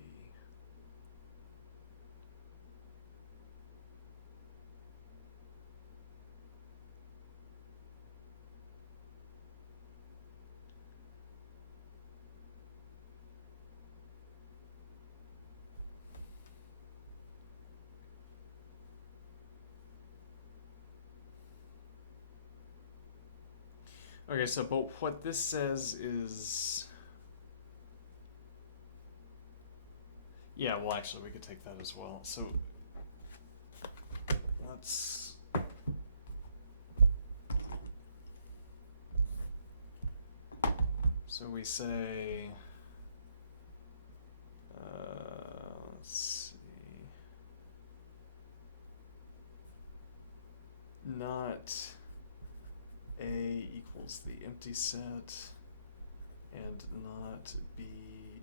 Okay, so but what this says is, yeah. Well, actually, we could take that as well. So let's. So we say. Let's see. Not A equals the empty set, and not B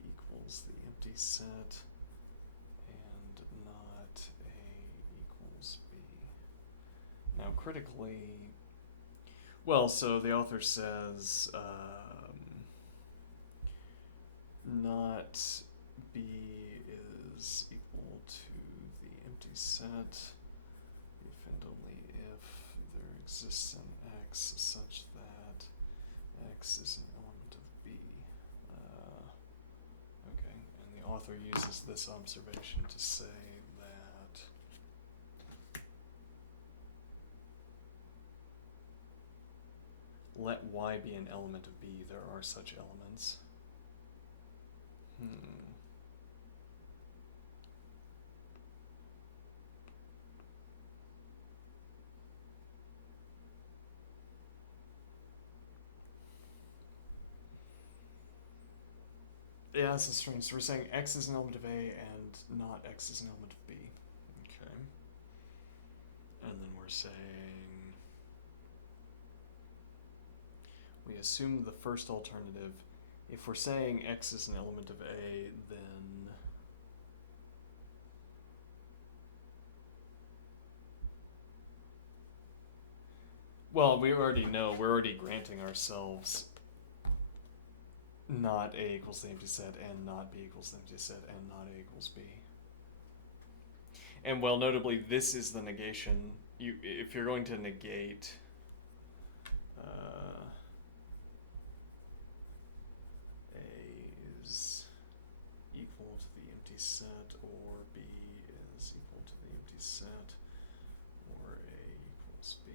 equals the empty set, and not A equals B. Now, critically, well, so the author says not B is equal to the empty set if and only if there exists an X such that X is an element of B. Okay, and the author uses this observation to say that let Y be an element of B, there are such elements. Yeah, this is strange. So we're saying X is an element of A and not X is an element of B. Okay. And then we're saying we assume the first alternative. If we're saying X is an element of A, then well, we already know, we're already granting ourselves not A equals the empty set and not B equals the empty set and not A equals B. And well, notably, this is the negation. If you're going to negate A is equal to the empty set, or B is equal to the empty set, or A equals B.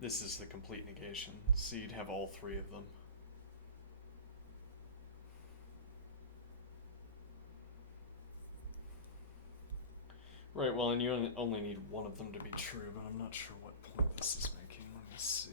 This is the complete negation, so you'd have all three of them. Right, well, and you only need one of them to be true, but I'm not sure what point this is making. Let me see.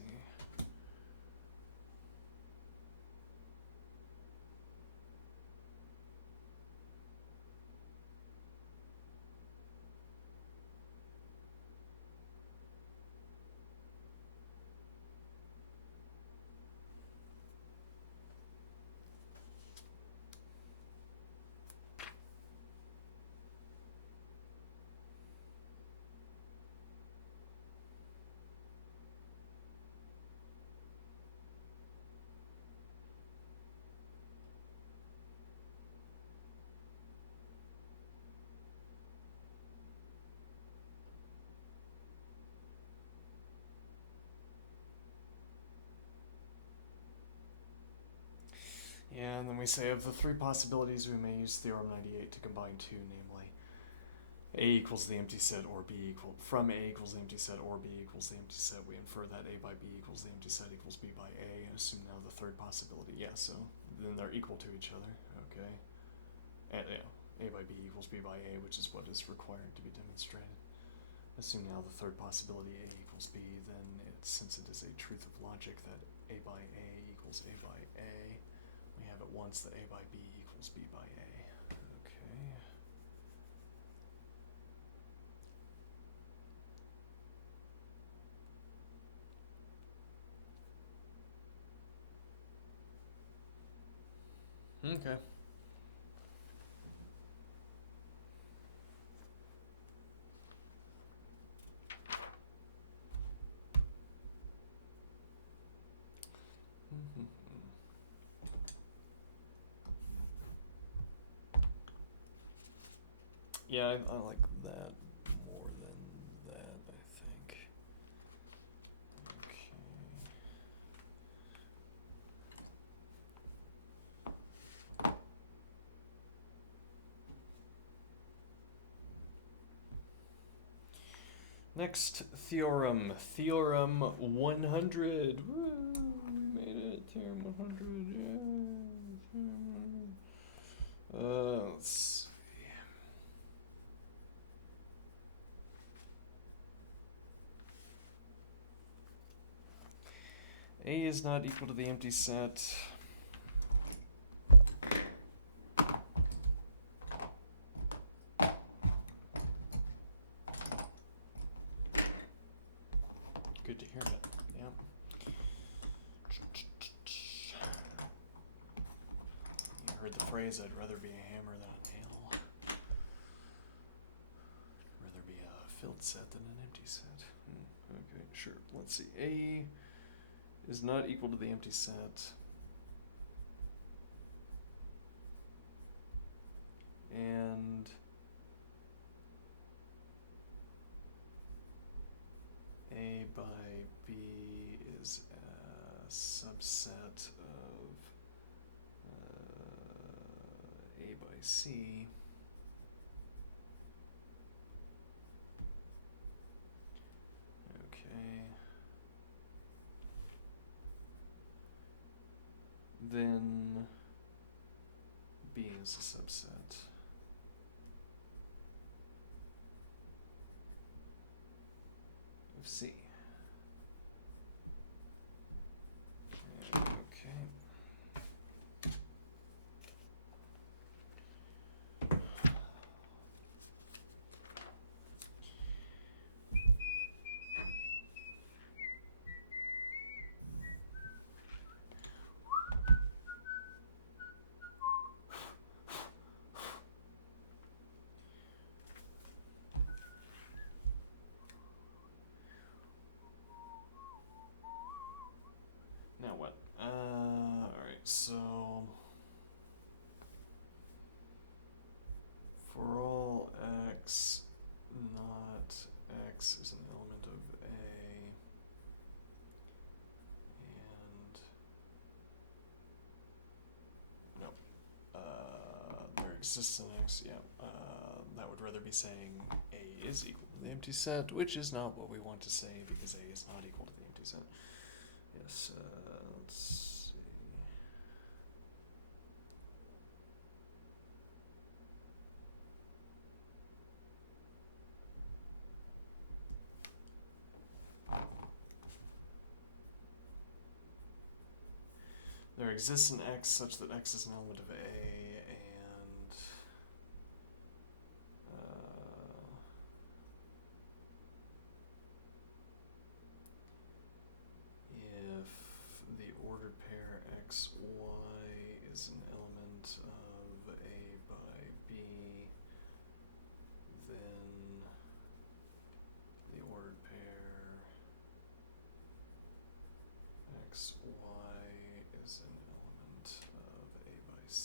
Yeah, and then we say of the three possibilities, we may use Theorem 98 to combine two, namely A equals the empty set or B equal from A equals the empty set or B equals the empty set. We infer that A by B equals the empty set equals B by A. Assume now the third possibility. Yeah, so then they're equal to each other. Okay, and yeah, A by B equals B by A, which is what is required to be demonstrated. Assume now the third possibility, A equals B. Then since it is a truth of logic that A by A equals A by A, we have at once that A by B equals B by A. Okay. Okay. Yeah, I like that more than that, I think. Next theorem, Theorem 100. Woo, we made it, Theorem 100. Yeah. Let's see. A is not equal to the empty set. Good to hear it. Yep. You heard the phrase, I'd rather be a hammer than a nail. I'd rather be a filled set than an empty set. Okay, sure. Let's see. A is not equal to the empty set. And A by B is a subset of A by C. Okay. Then B is a subset of C. Okay. Now what? Alright, so for all x, not x is an element of A, and no, there exists an x, yeah, that would rather be saying A is equal to the empty set, which is not what we want to say because A is not equal to the empty set. Yes, let's see. There exists an x such that x is an element of A, and if the ordered pair x, y is an element of A by B, then the ordered pair x, y is an element of A by C.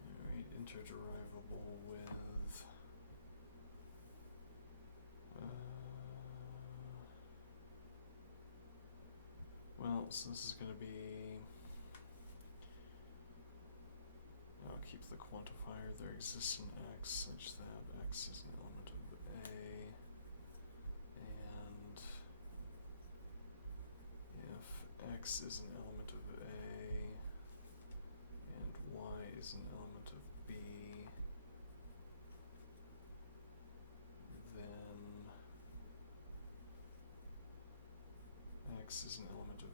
Alright, interderivable with well, so this is going to be, I'll keep the quantifier, there exists an x such that x is an element of A, and if x is an element of A and y is an element of B, then x is an element of A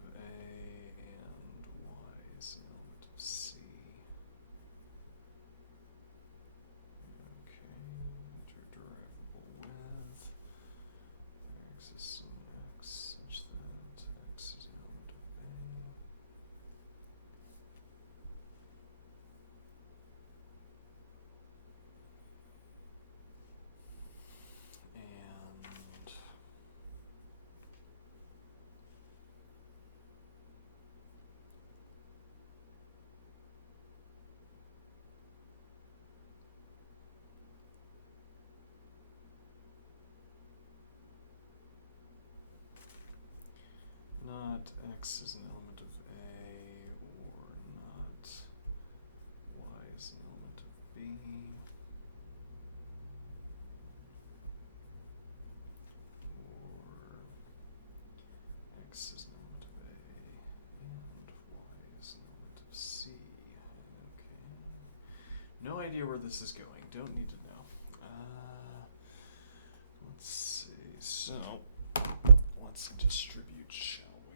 and y is an element of C. Okay, interderivable with, there exists an x such that x is an element of A. And not x is an element of A, or not No idea where this is going. Don't need to know. Let's see. So, let's distribute, shall we?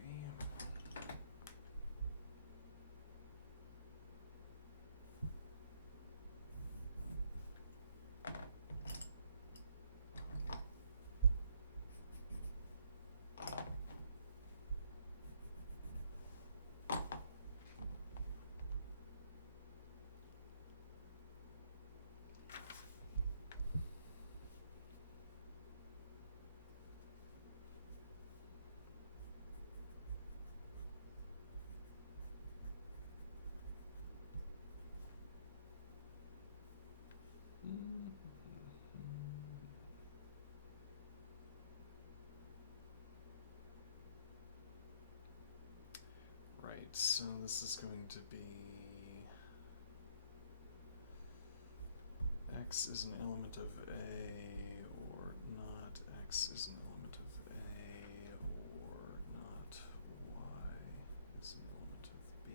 Right, so this is going to be x is an element of A or not, x is an element of A or not, y is an element of B.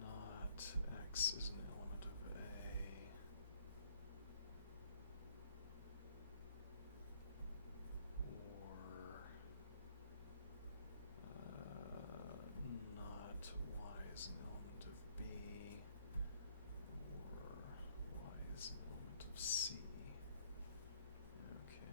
Not x is an element of A or not y is an element of B or y is an element of C. Okay.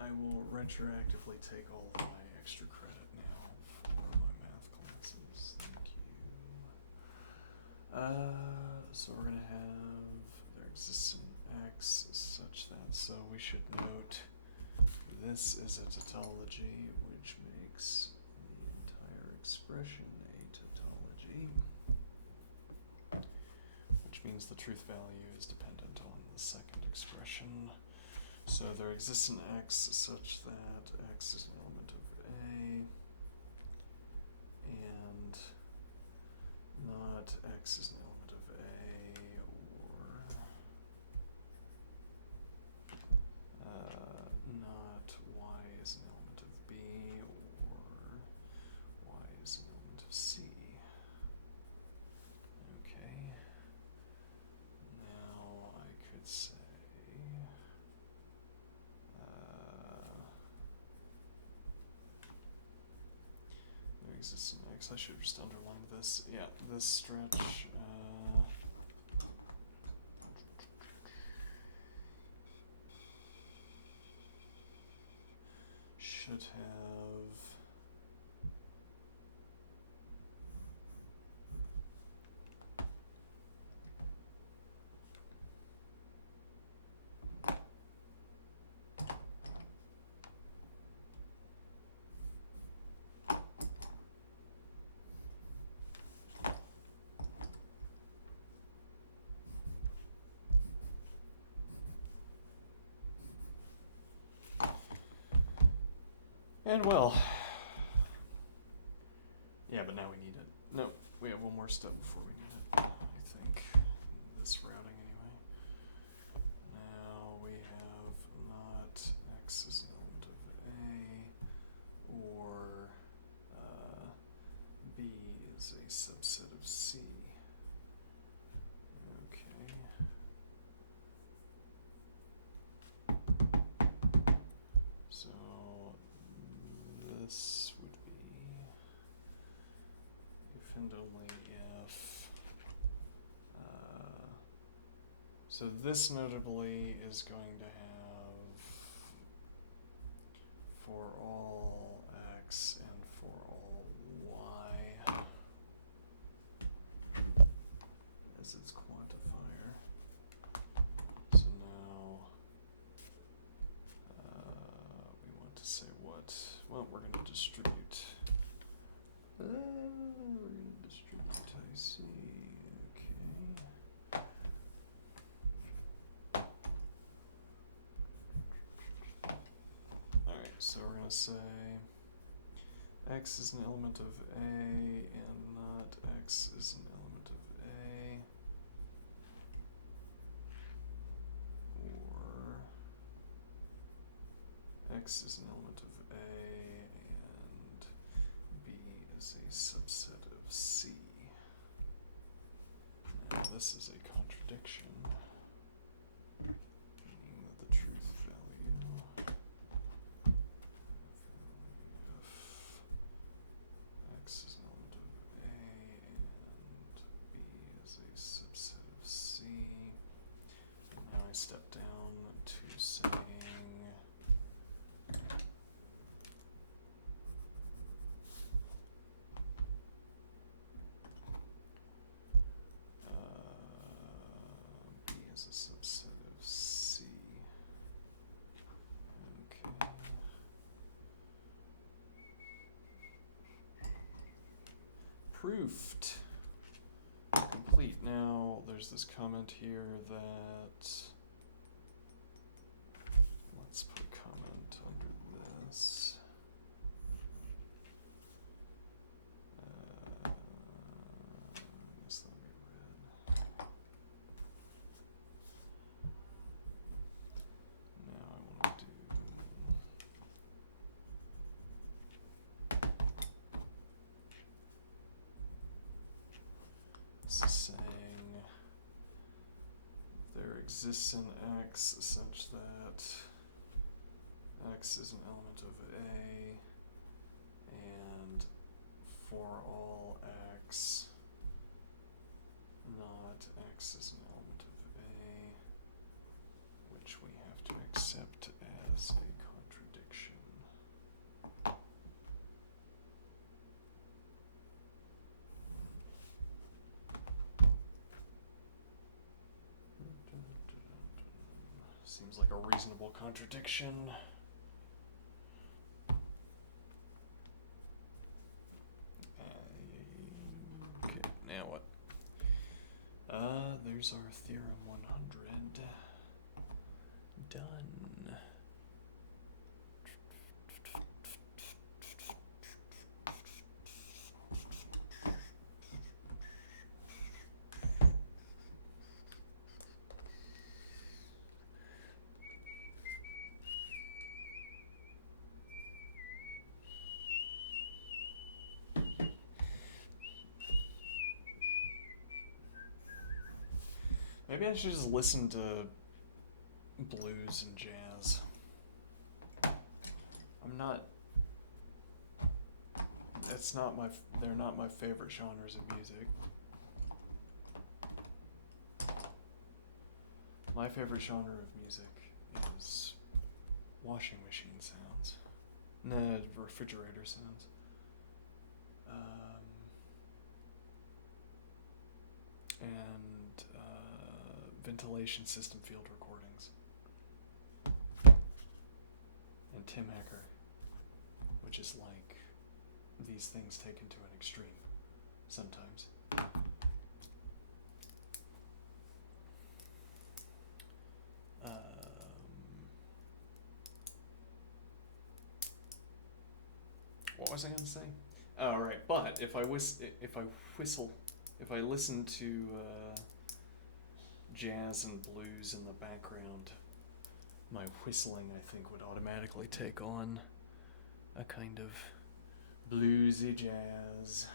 I will retroactively take all of my extra credit now for my math classes. Thank you. So we're gonna have there exists an x such that, so we should note this is a tautology, which makes the entire expression a tautology, which means the truth value is dependent on the second expression. So there exists an x such that x is an element of A and not x is an element of A or not y is an element of B or y is an element of C. Okay. Now I could say there exists an x. I should have just underlined this. Yeah, this stretch. Should have and well, yeah, but now we need it. No, we have one more step before we need it, I think. This routing anyway. Now we have not x is an element of A or B is a subset of C. Okay. So this would be if and only if. So this notably is going to have for all x and for all y as its quantifier. So now we want to say what? Well, we're going to distribute say X is an element of A and not X is an element of A, or X is an element of A and B is a subset of C. Now this is a contradiction, meaning that the truth value X is an element of A and B is a subset of C. And now I step down to saying B is a subset of C. Okay. Proofed. Complete. Now there's this comment here that, let's put a comment under this. Yes, that'll be red. Now I want to do this is saying there exists an X such that X is an element of A, and for all X, not X is an element of A, which we have to accept as a contradiction. Seems like a reasonable contradiction. Okay, now what? There's our theorem 100. Done. Maybe I should just listen to blues and jazz. They're not my favorite genres of music. My favorite genre of music is washing machine sounds. Nah, refrigerator sounds. And ventilation system field recordings. And Tim Hecker, which is like these things taken to an extreme sometimes. What was I going to say? Oh, right. But if I listen to jazz and blues in the background, my whistling, I think, would automatically take on a kind of bluesy jazz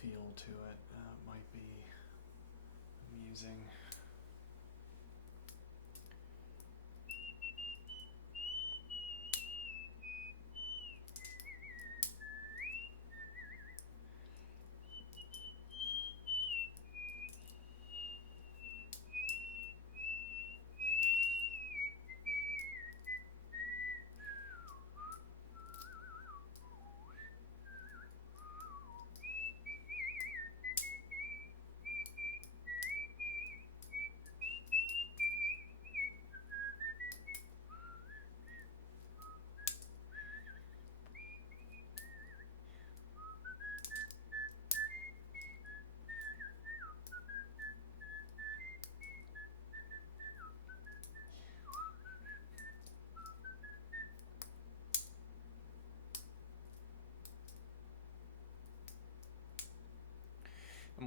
feel to it. Might be amusing.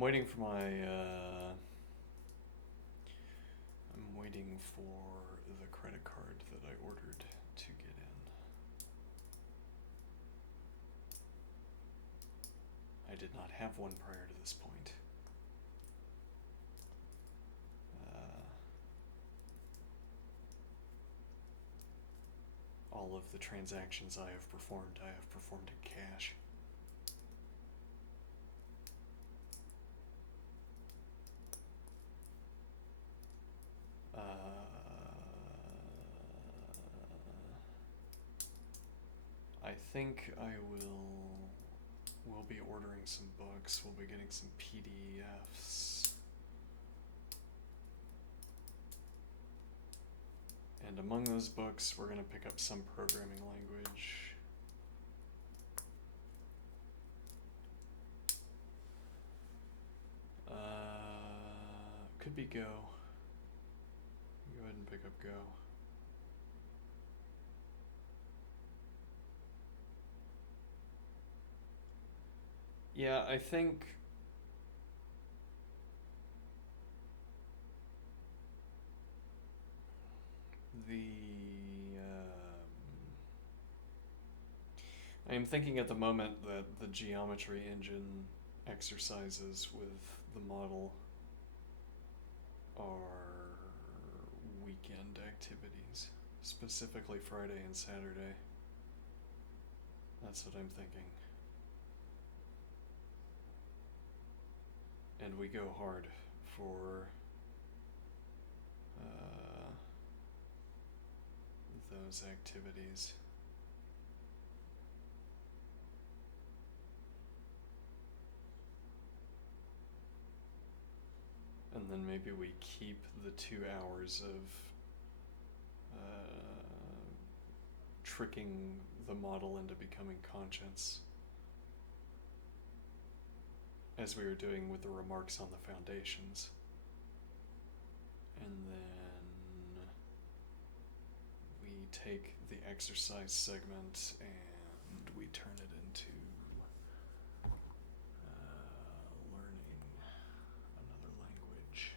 waiting for my, I'm waiting for the credit card that I ordered to get in. I did not have one prior to this point. All of the transactions I have performed in cash. I think we'll be ordering some books, we'll be getting some PDFs. And among those books, we're gonna pick up some programming language. Could be Go. Go ahead and pick up Go. Yeah, I think I am thinking at the moment that the geometry engine exercises with the model are weekend activities, specifically Friday and Saturday. That's what I'm thinking. And we go hard for those activities. And then maybe we keep the 2 hours of tricking the model into becoming conscious, as we were doing with the remarks on the foundations. And then we take the exercise segment and we turn it into learning another language.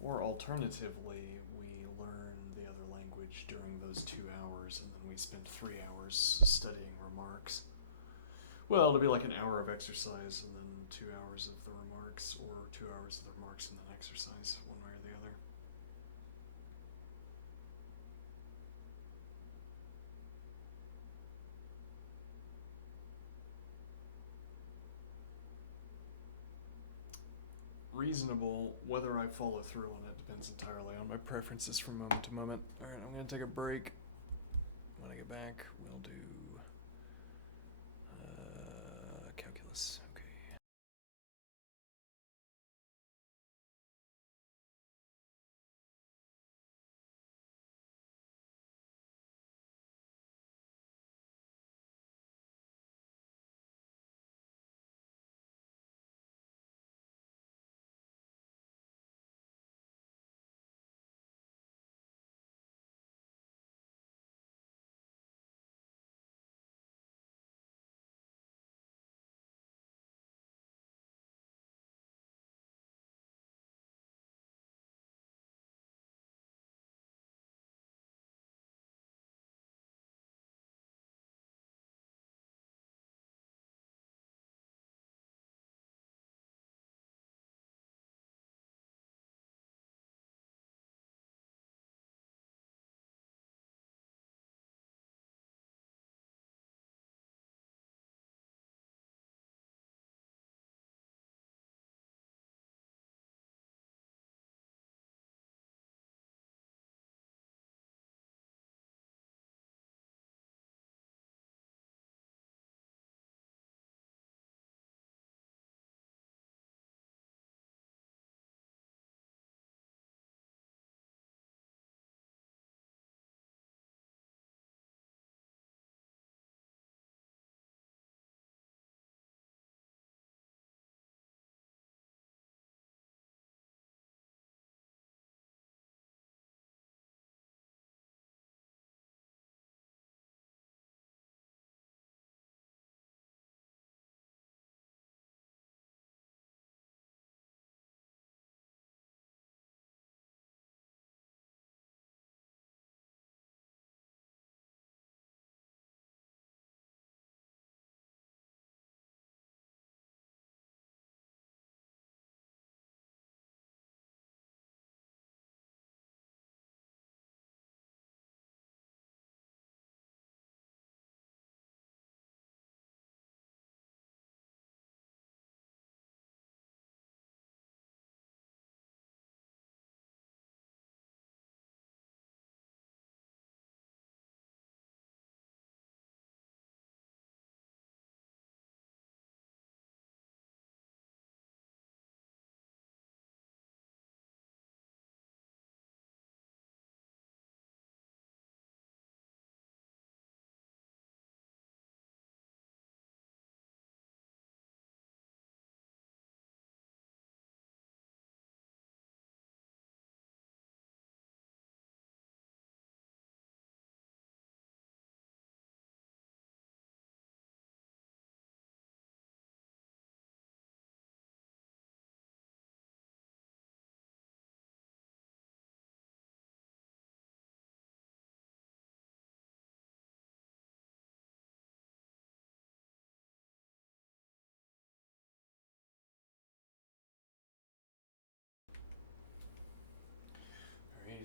Or alternatively, we learn the other language during those 2 hours and then we spend 3 hours studying remarks. Well, it'll be like an hour of exercise and then 2 hours of the remarks, or 2 hours of the remarks and then exercise, one way or the other. Reasonable. Whether I follow through on it depends entirely on my preferences from moment to moment. Alright, I'm gonna take a break. When I get back, we'll do calculus.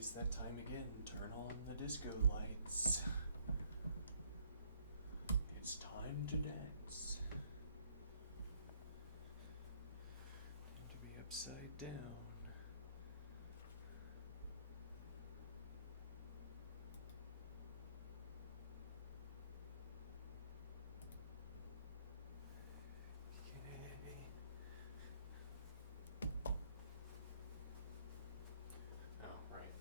It's that time again. Turn on the disco lights. It's time to dance. And to be upside down. Okay. Oh, right.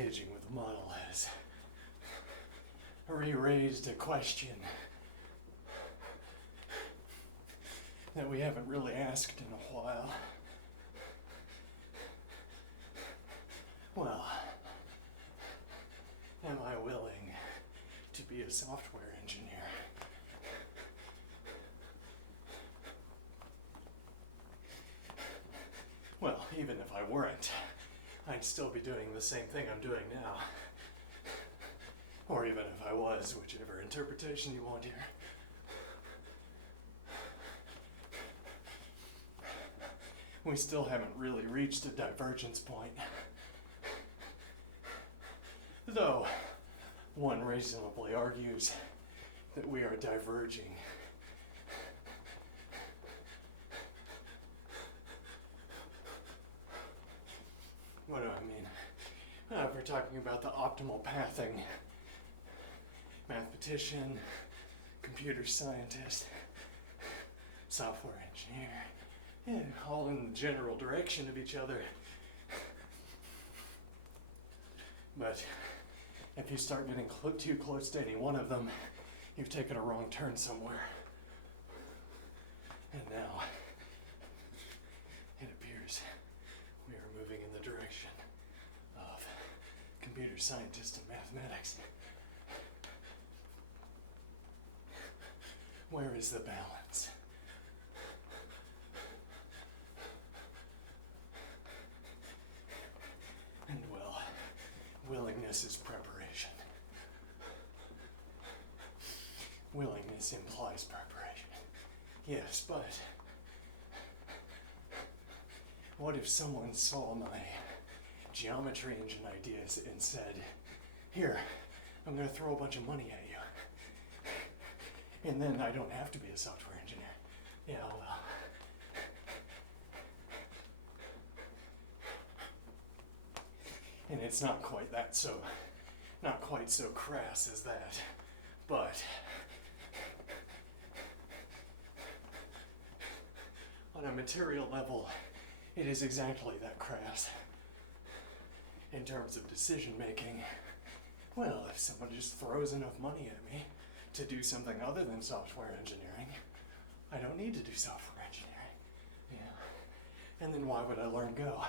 engaging with the model has re-raised a question that we haven't really asked in a while. Well, am I willing to be a software engineer? Well, even if I weren't, I'd still be doing the same thing I'm doing now. Or even if I was, whichever interpretation you want here. We still haven't really reached a divergence point. Though, one reasonably argues that we are diverging. What do I mean? If we're talking about the optimal pathing, mathematician, computer scientist, software engineer, yeah, all in the general direction of each other. But if you start getting too close to any one of them, you've taken a wrong turn somewhere. And now, it appears we are moving in the direction of computer scientists and mathematics. Where is the balance? And well, willingness is preparation. Willingness implies preparation. Yes, but what if someone saw my geometry engine ideas and said, here, I'm going to throw a bunch of money at you. And then I don't have to be a software engineer. Yeah, well. And it's not quite so crass as that. But on a material level, it is exactly that crass. In terms of decision making, well, if someone just throws enough money at me to do something other than software engineering, I don't need to do software engineering. Yeah. And then why would I learn Go?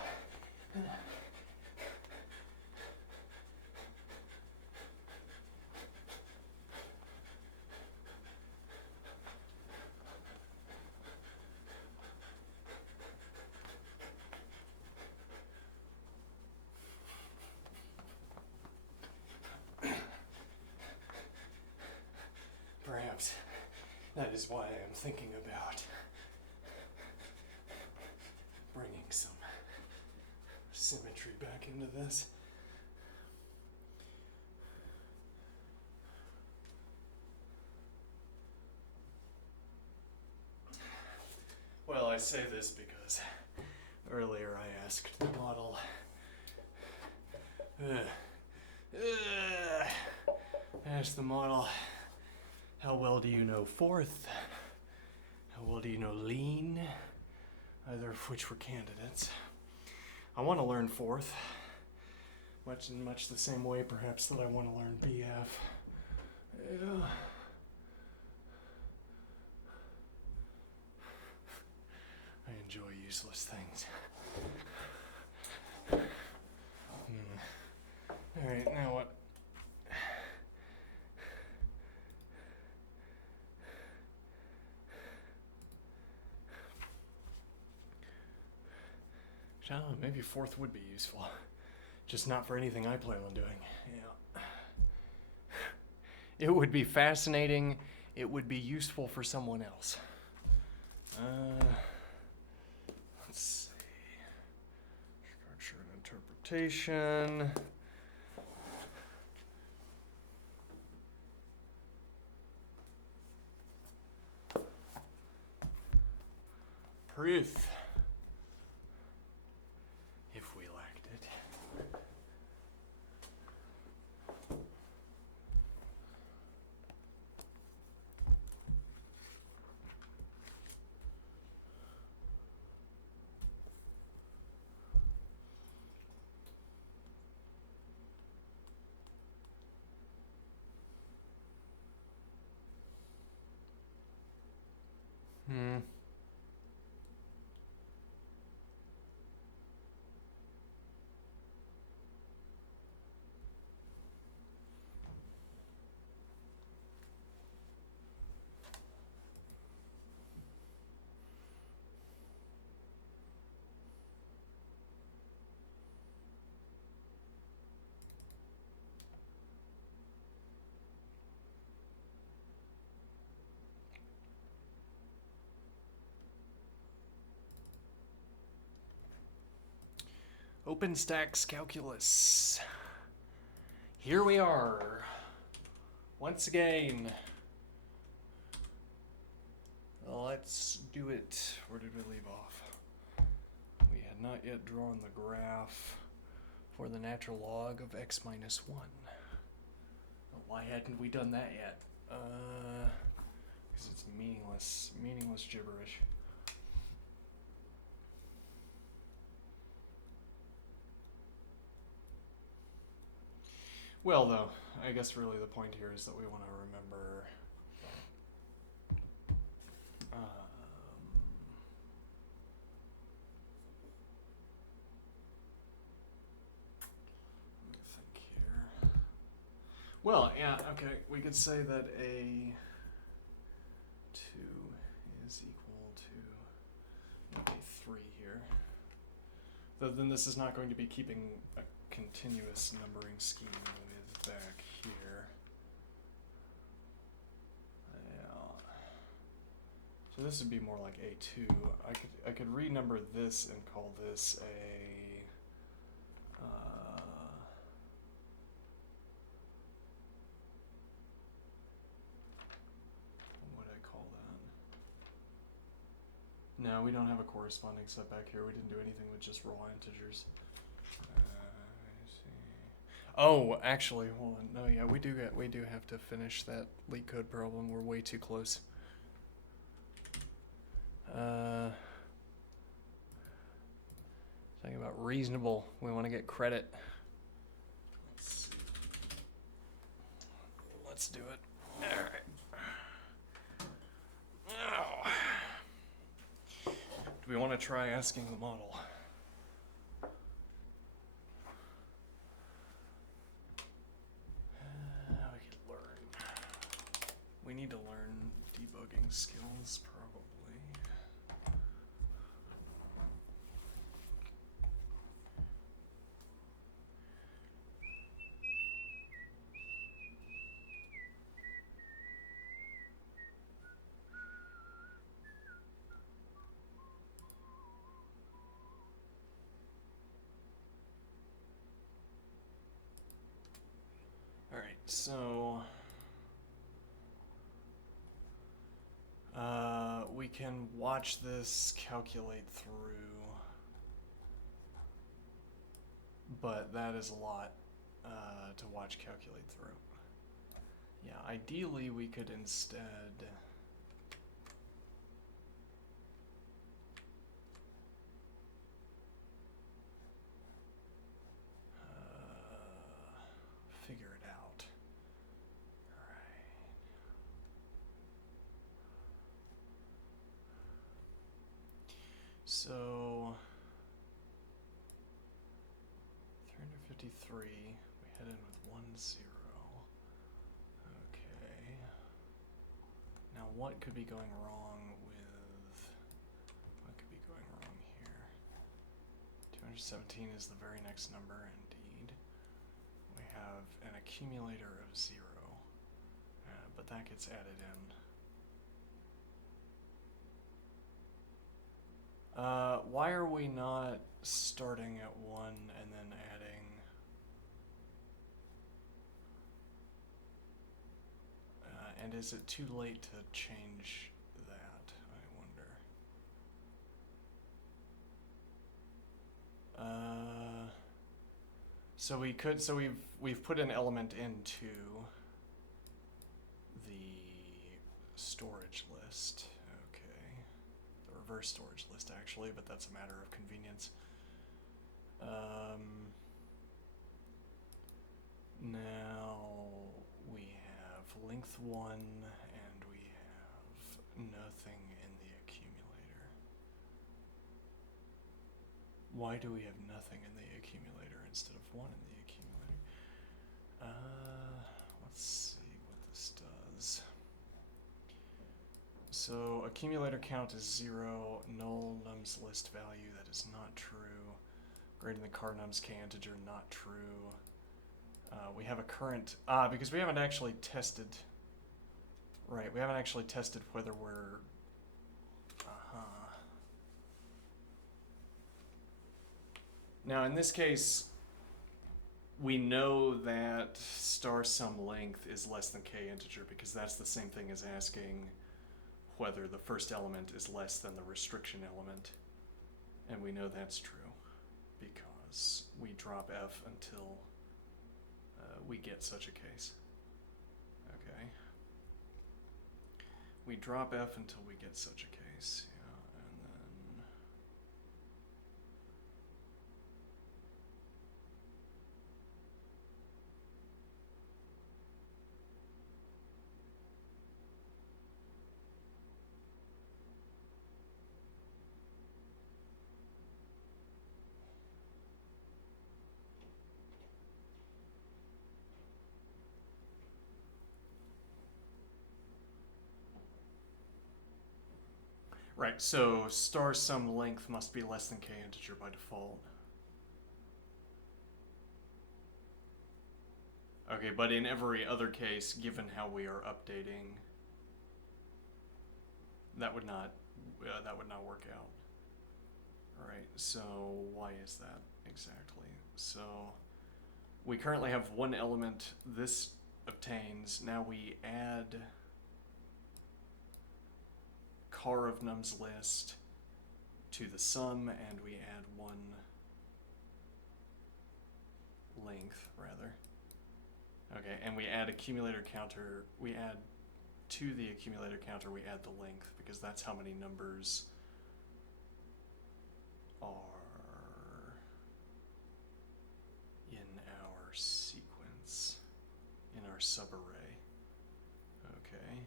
Perhaps that is why I am thinking about bringing some symmetry back into this. Well, I say this because earlier I asked the model, how well do you know fourth? How well do you know lean? Either of which were candidates. I want to learn fourth, much in the same way perhaps that I want to learn BF. Yeah. I enjoy useless things. Alright, now what? I don't know, maybe fourth would be useful. Just not for anything I plan on doing. Yeah. It would be fascinating. It would be useful for someone else. Let's see. Structure and interpretation. Proof. If we lacked it. OpenStax Calculus. Here we are. Once again. Let's do it. Where did we leave off? We had not yet drawn the graph for the natural log of x minus 1. Why hadn't we done that yet? Because it's meaningless gibberish. Well, though, I guess really the point here is that we want to remember let me think here. Well, yeah, okay, we could say that a 2 is equal to a 3 here. Though then this is not going to be keeping a continuous numbering scheme with back here. Yeah. So this would be more like a2. I could renumber this and call this a what would I call that? No, we don't have a corresponding set back here. We didn't do anything with just raw integers. Oh, actually, hold on. No, yeah, we do have to finish that LeetCode problem. We're way too close. Talking about reasonable. We want to get credit. Let's see. Let's do it. All right. Oh. Do we want to try asking the model? We need to learn debugging skills, probably. All right, so we can watch this calculate through, but that is a lot to watch calculate through. Yeah, ideally we could instead figure it out. So 353, we head in with 1 0. Okay. Now what could be going wrong here? 217 is the very next number, indeed. We have an accumulator of 0, but that gets added in. Why are we not starting at 1 and then adding and is it too late to change that, I wonder? So we've put an element into the storage list. Reverse storage list actually, but that's a matter of convenience. Now we have length 1 and we have nothing in the accumulator. Why do we have nothing in the accumulator instead of 1 in the accumulator? Let's see what this does. So accumulator count is 0, null nums list value, that is not true. Greater than car nums k integer, not true. We have a current, because we haven't actually tested, right, we haven't actually tested whether we're, Now, in this case, we know that star sum length is less than k integer because that's the same thing as asking whether the first element is less than the restriction element. And we know that's true because we drop f until we get such a case. Okay. We drop f until we get such a case. Yeah, and then right, so star sum length must be less than k integer by default. Okay, but in every other case, given how we are updating, that would not work out. All right, so why is that exactly? So we currently have one element. This obtains. Now we add car of num's list to the sum, and we add one length, rather. Okay, and we add accumulator counter. We add to the accumulator counter, we add the length, because that's how many numbers are in our sequence, in our subarray. Okay,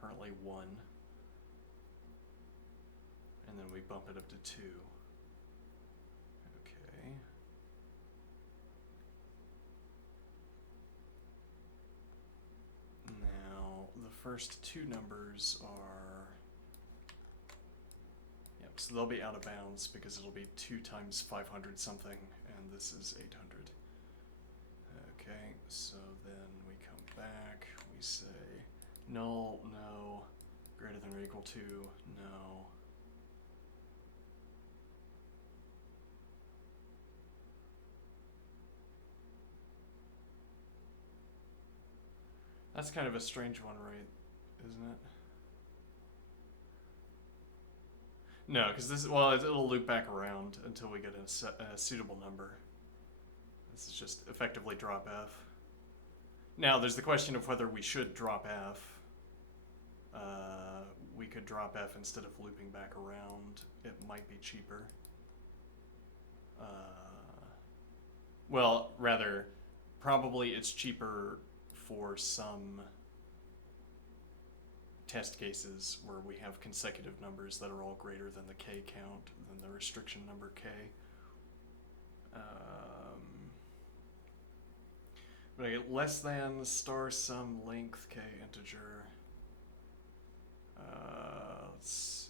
currently 1. And then we bump it up to 2. Okay. Now, the first 2 numbers are... Yep, so they'll be out of bounds because it'll be 2 times 500 something, and this is 800. Okay, so then we come back, we say null, no, greater than or equal to, no. That's kind of a strange one, right? Isn't it? No, because this, well, it'll loop back around until we get a suitable number. This is just effectively drop f. Now, there's the question of whether we should drop f. We could drop f instead of looping back around. It might be cheaper. Well, rather, probably it's cheaper for some test cases where we have consecutive numbers that are all greater than the k count, than the restriction number k. But I get less than star sum length k integer. Let's see.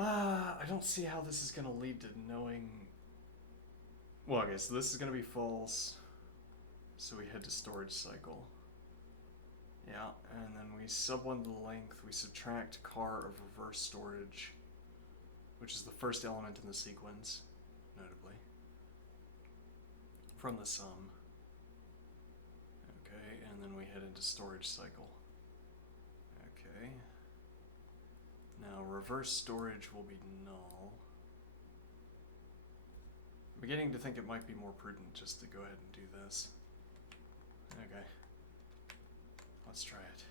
I don't see how this is going to lead to knowing... Well, okay, so this is going to be false. So we head to storage cycle. Yeah, and then we sub 1 the length, we subtract car of reverse storage, which is the first element in the sequence, notably, from the sum. Okay, and then we head into storage cycle. Okay. Now reverse storage will be null. I'm beginning to think it might be more prudent just to go ahead and do this. Okay. Let's try it.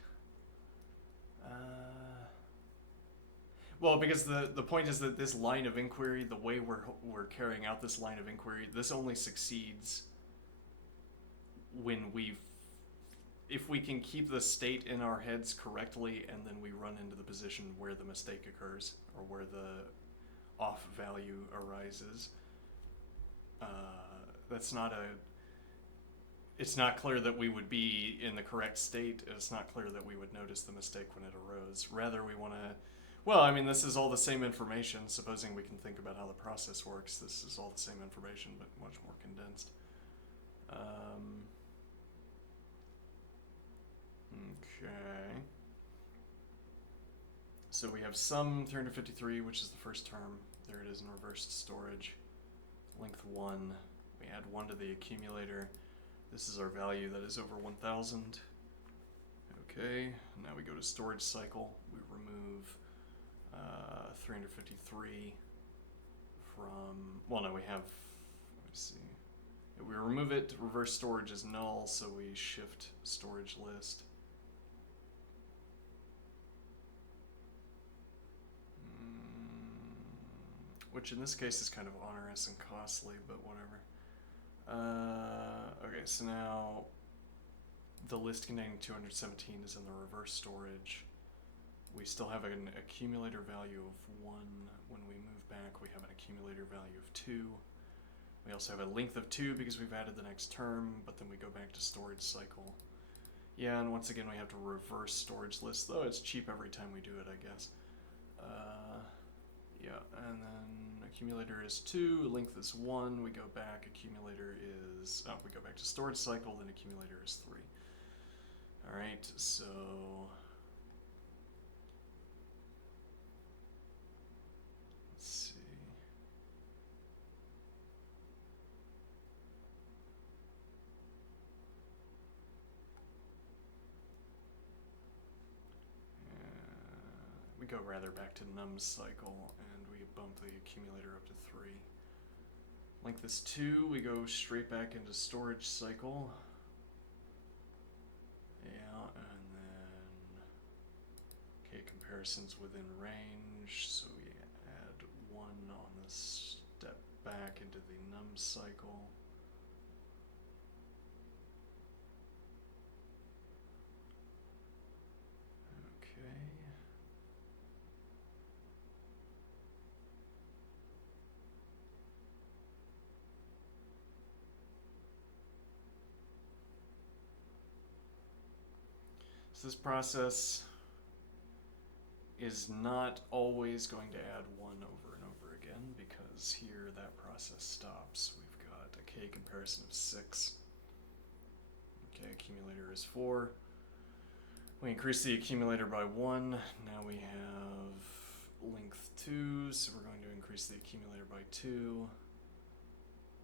Well, because the point is that this line of inquiry, the way we're carrying out this line of inquiry, this only succeeds when if we can keep the state in our heads correctly, and then we run into the position where the mistake occurs, or where the off value arises. That's not a... It's not clear that we would be in the correct state. It's not clear that we would notice the mistake when it arose. Rather, we want Well, I mean, this is all the same information. Supposing we can think about how the process works, this is all the same information, but much more condensed. Okay. So we have sum 353, which is the first term. There it is in reversed storage. Length 1. We add 1 to the accumulator. This is our value that is over 1,000. Okay, now we go to storage cycle. We remove 353 from, well, no, we have, let me see. We remove it, reverse storage is null, so we shift storage list. Which in this case is kind of onerous and costly, but whatever. Okay, so now the list containing 217 is in the reverse storage. We still have an accumulator value of 1. When we move back, we have an accumulator value of 2. We also have a length of 2 because we've added the next term, but then we go back to storage cycle. Yeah, and once again we have to reverse storage list, though it's cheap every time we do it, I guess. Yeah, and then accumulator is 2, length is 1, we go back, accumulator is, we go back to storage cycle, then accumulator is 3. Alright, so let's see. We go rather back to num cycle and we bump the accumulator up to 3. Length is 2, we go straight back into storage cycle. Yeah, and then k comparisons within range, so we add 1 on the step back into the num cycle. Okay. So this process is not always going to add 1 over and over again, because here that process stops. We've got a k comparison of 6. Okay, accumulator is 4. We increase the accumulator by 1. Now we have length 2, so we're going to increase the accumulator by 2.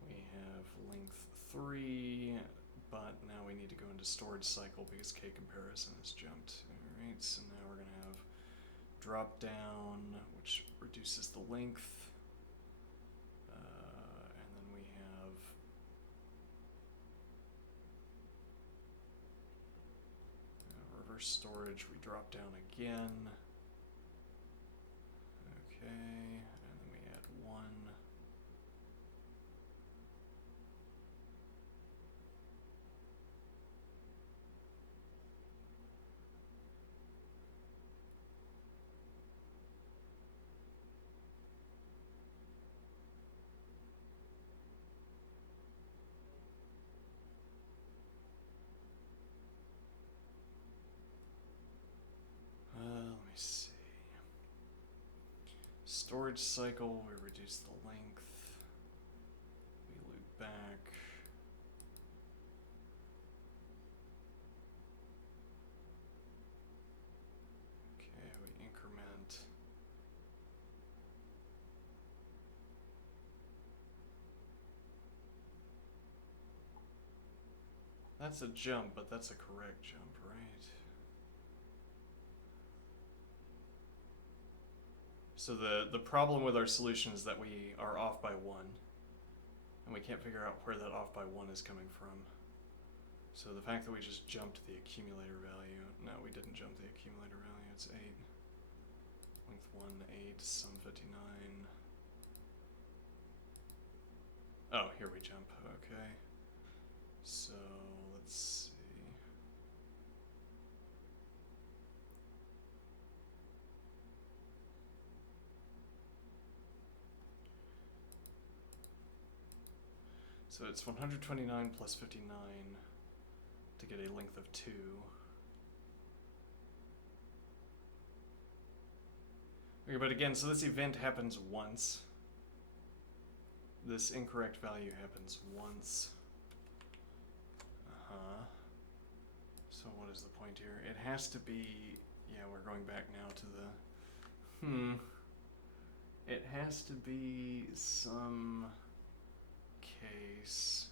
We have length 3, but now we need to go into storage cycle because k comparison has jumped. Alright, so now we're going to have drop down, which reduces the length. And then we have reverse storage, we drop down again. Okay, and then we add 1. Let me see. Storage cycle, we reduce the length. We loop back. Okay, we increment. That's a jump, but that's a correct jump, right? So the problem with our solution is that we are off by 1, and we can't figure out where that off by 1 is coming from. So the fact that we just jumped the accumulator value, no, we didn't jump the accumulator value, it's 8. Length 1, 8, sum 59. Oh, here we jump, okay. So let's see. So it's 129 plus 59 to get a length of 2. Okay, but again, so this event happens once. This incorrect value happens once. So what is the point here? It has to be, yeah, we're going back now to the, it has to be some case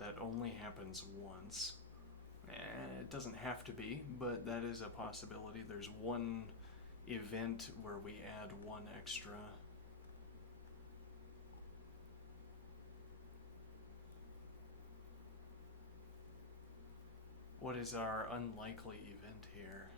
that only happens once. It doesn't have to be, but that is a possibility. There's one event where we add one extra. What is our unlikely event here?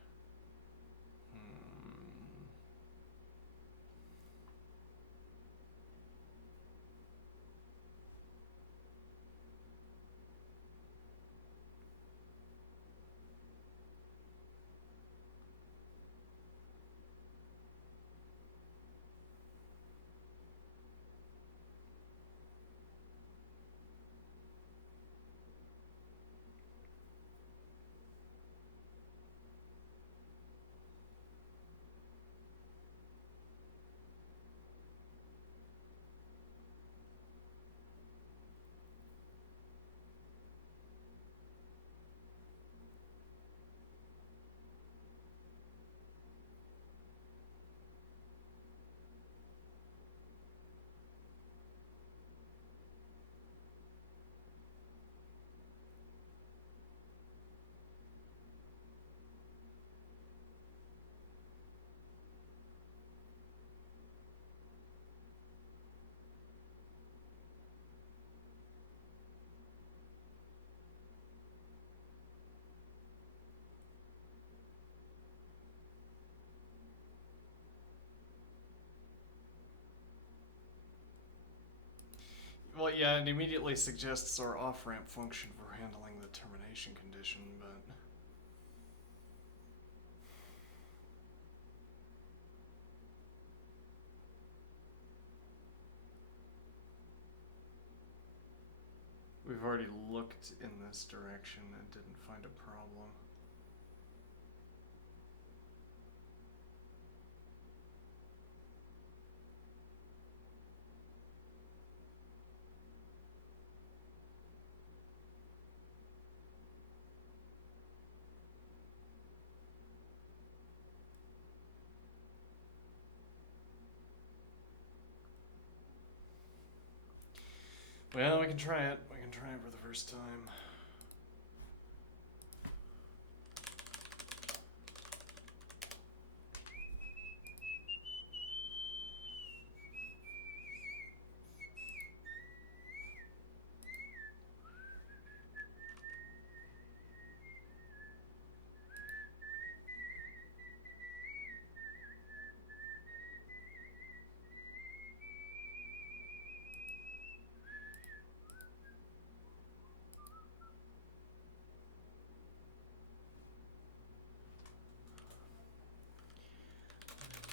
Well, yeah, it immediately suggests our off-ramp function for handling the termination condition, but we've already looked in this direction and didn't find a problem. Well, we can try it. We can try it for the first time.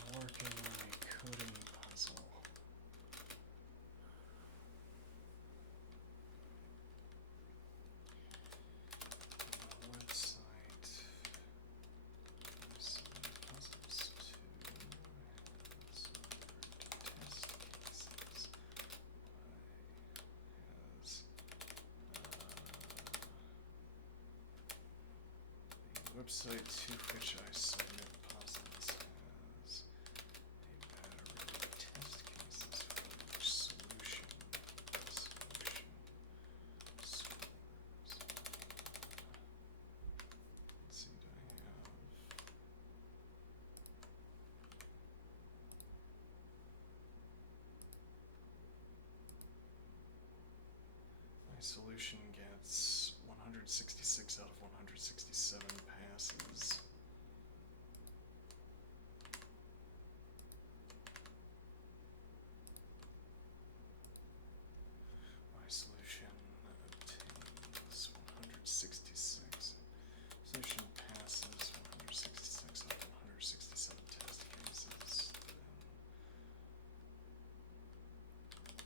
I'm working on a coding puzzle. Website. Puzzles 2 has test cases. Has the website to which I submit puzzles has a battery of test cases for each solution. Scores. Let's see, do I have my solution gets 166 out of 167 passes. My solution obtains 166. Solution passes 166 out of 167 test cases.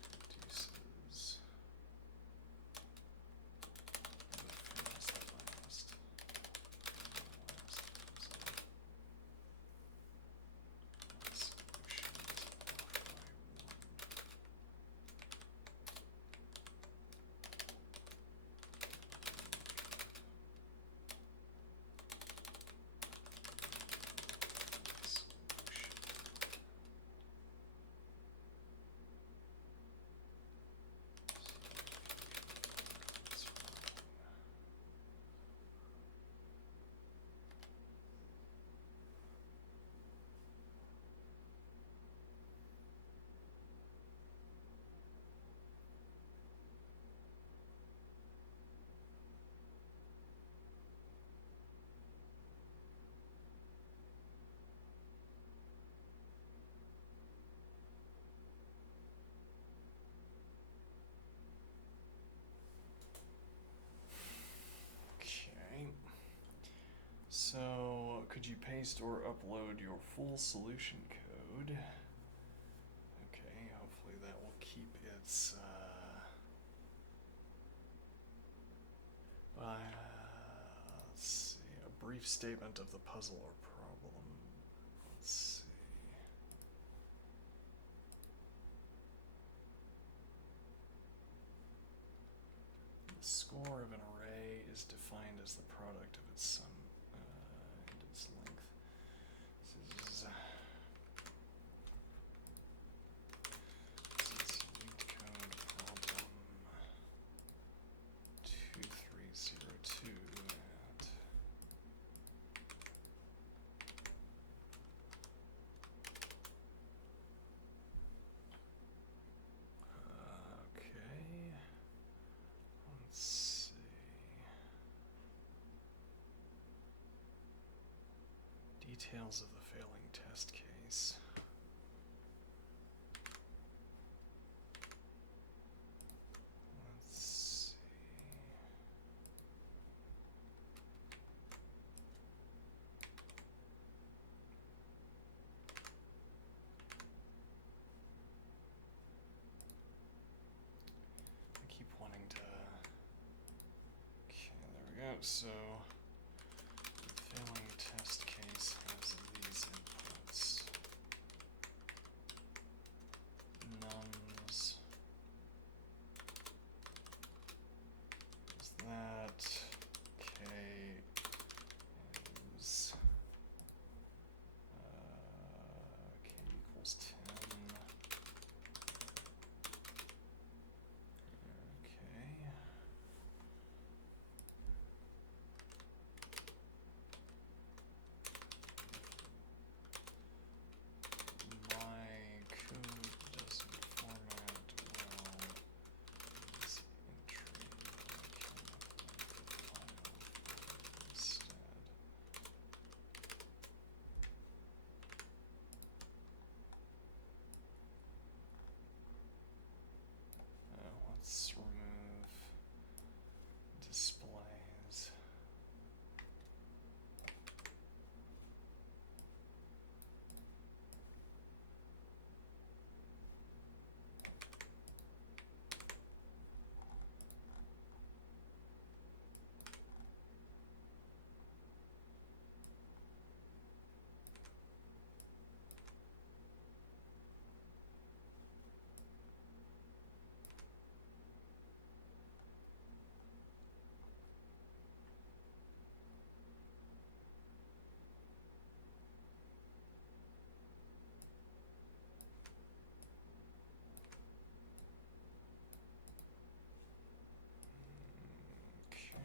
Then produces the fails that Could you paste or upload your full solution code? Okay, hopefully that will keep its, let's see, a brief statement of the puzzle or problem. Let's see. The score of an array is defined as the product of its sum and its length. This is LeetCode problem 2302 and okay. Let's see. Details of the failing test case. Let's see. I keep wanting to. Okay, there we go. So, the failing test case has these inputs. Nums is that. K is K equals 10. Okay. My code doesn't format well. This entry I can upload the file instead. Let's remove displays. Okay.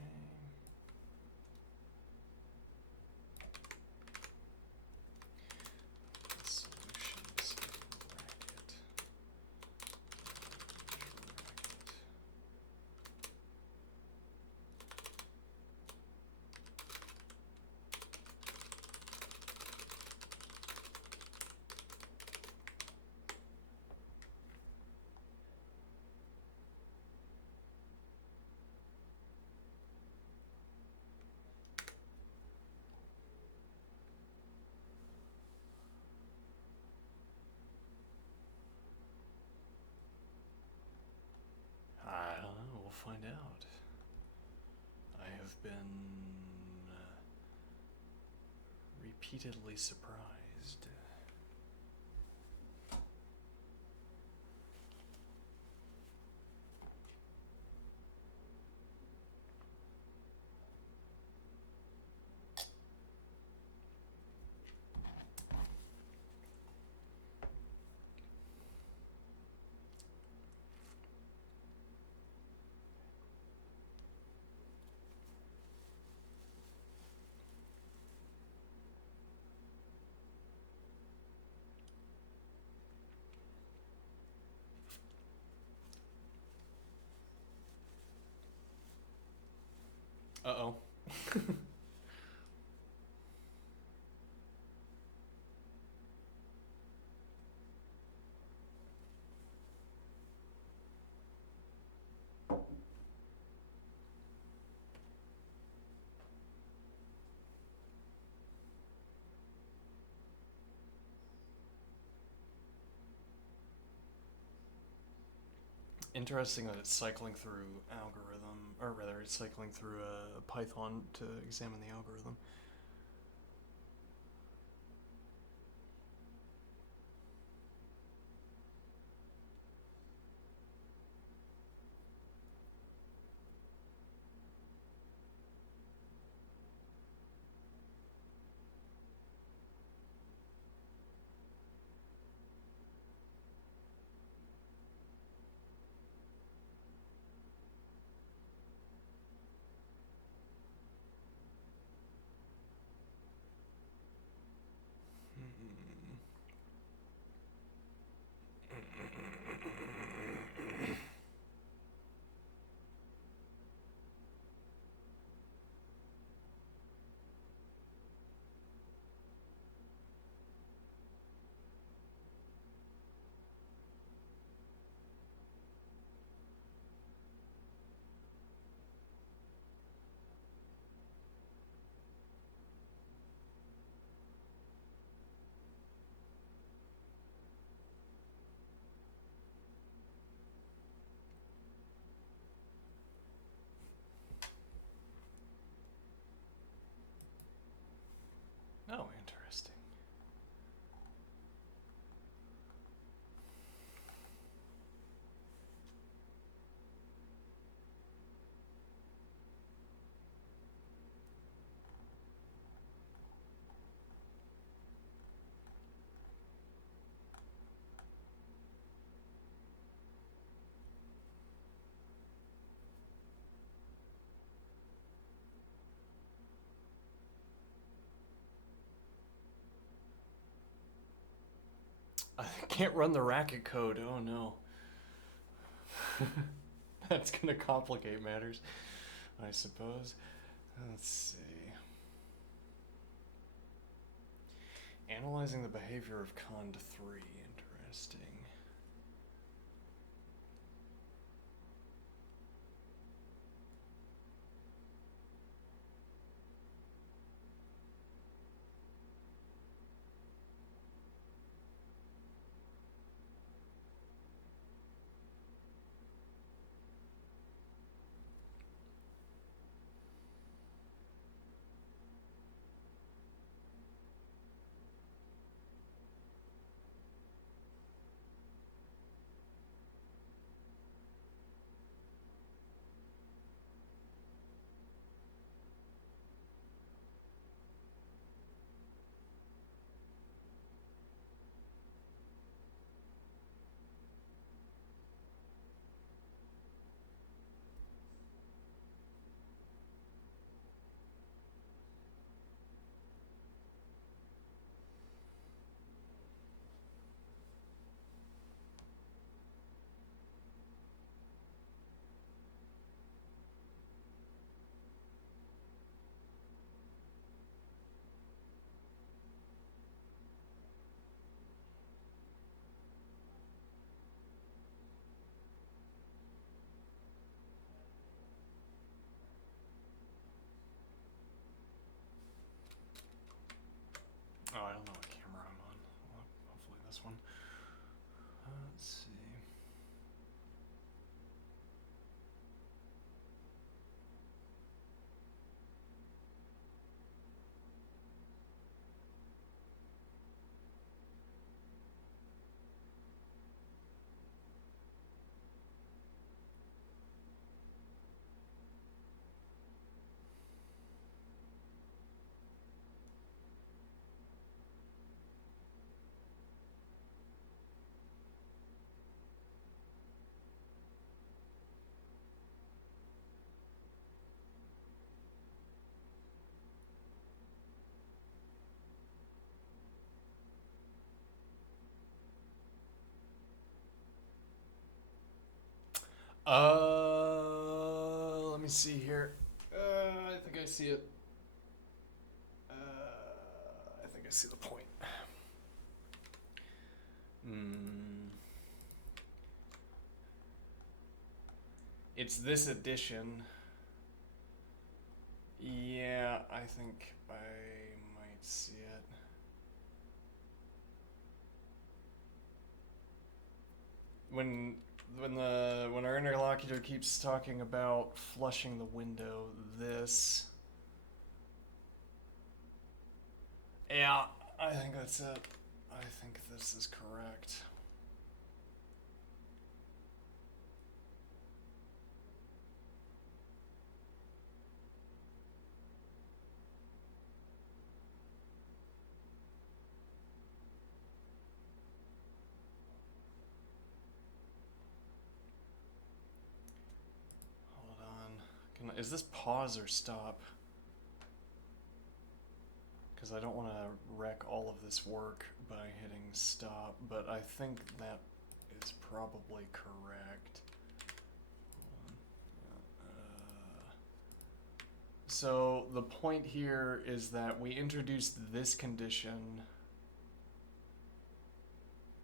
The solutions in bracket. I don't know. We'll find out. I have been repeatedly surprised. Uh-oh. interesting that it's cycling through algorithm, or rather, it's cycling through a Python to examine the algorithm. Oh, interesting. I can't run the racket code. Oh no. That's gonna complicate matters, I suppose. Let's see. Analyzing the behavior of Cond 3. Interesting. Oh, I don't know what camera I'm on. Well, hopefully this one. Let's see. Let me see here. I think I see it. I think I see the point. It's this edition. Yeah, I think I might see it. When when our interlocutor keeps talking about flushing the window, this. Yeah, I think that's it. I think this is correct. Hold on. Is this pause or stop? Because I don't want to wreck all of this work by hitting stop, but I think that is probably correct. So the point here is that we introduced this condition.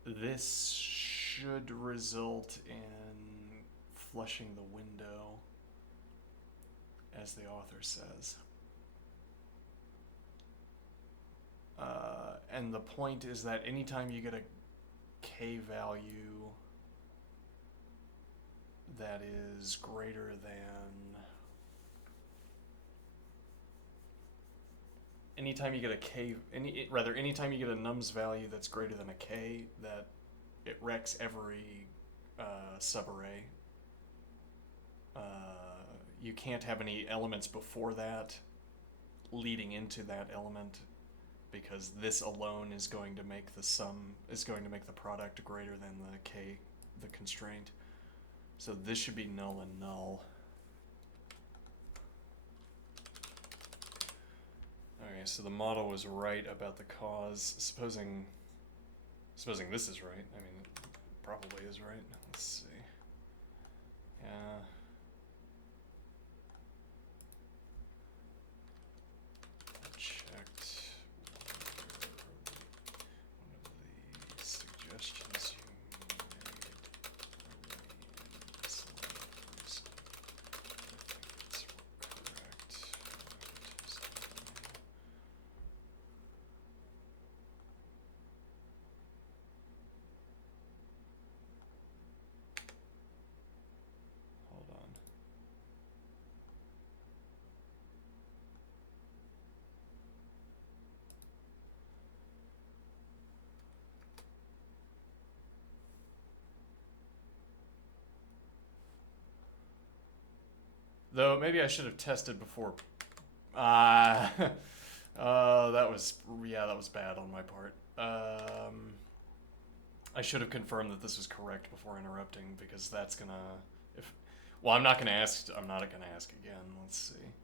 This should result in flushing the window, as the author says. And the point is that anytime you get a k value that is greater than, anytime you get a k, anytime you get a nums value that's greater than a k, that it wrecks every subarray. You can't have any elements before that leading into that element, because this alone is going to make the product greater than the k, the constraint. So this should be null and null. Okay, so the model was right about the cause. Supposing this is right. I mean, it probably is right. Let's see. Yeah. Though maybe I should have tested before. That was bad on my part. I should have confirmed that this was correct before interrupting, because that's gonna I'm not gonna ask again. Let's see.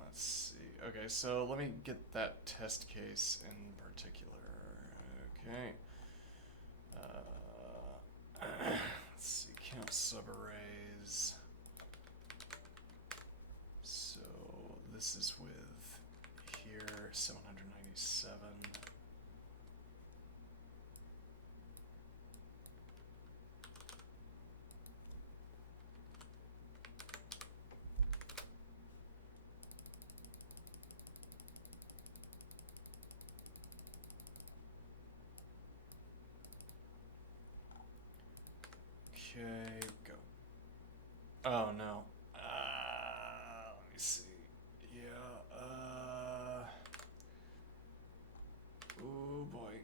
Let's see. Okay, so let me get that test case in particular. Okay. Let's see, count subarrays. So this is with here 797. Okay, go. Oh no. Let me see. Yeah, oh boy.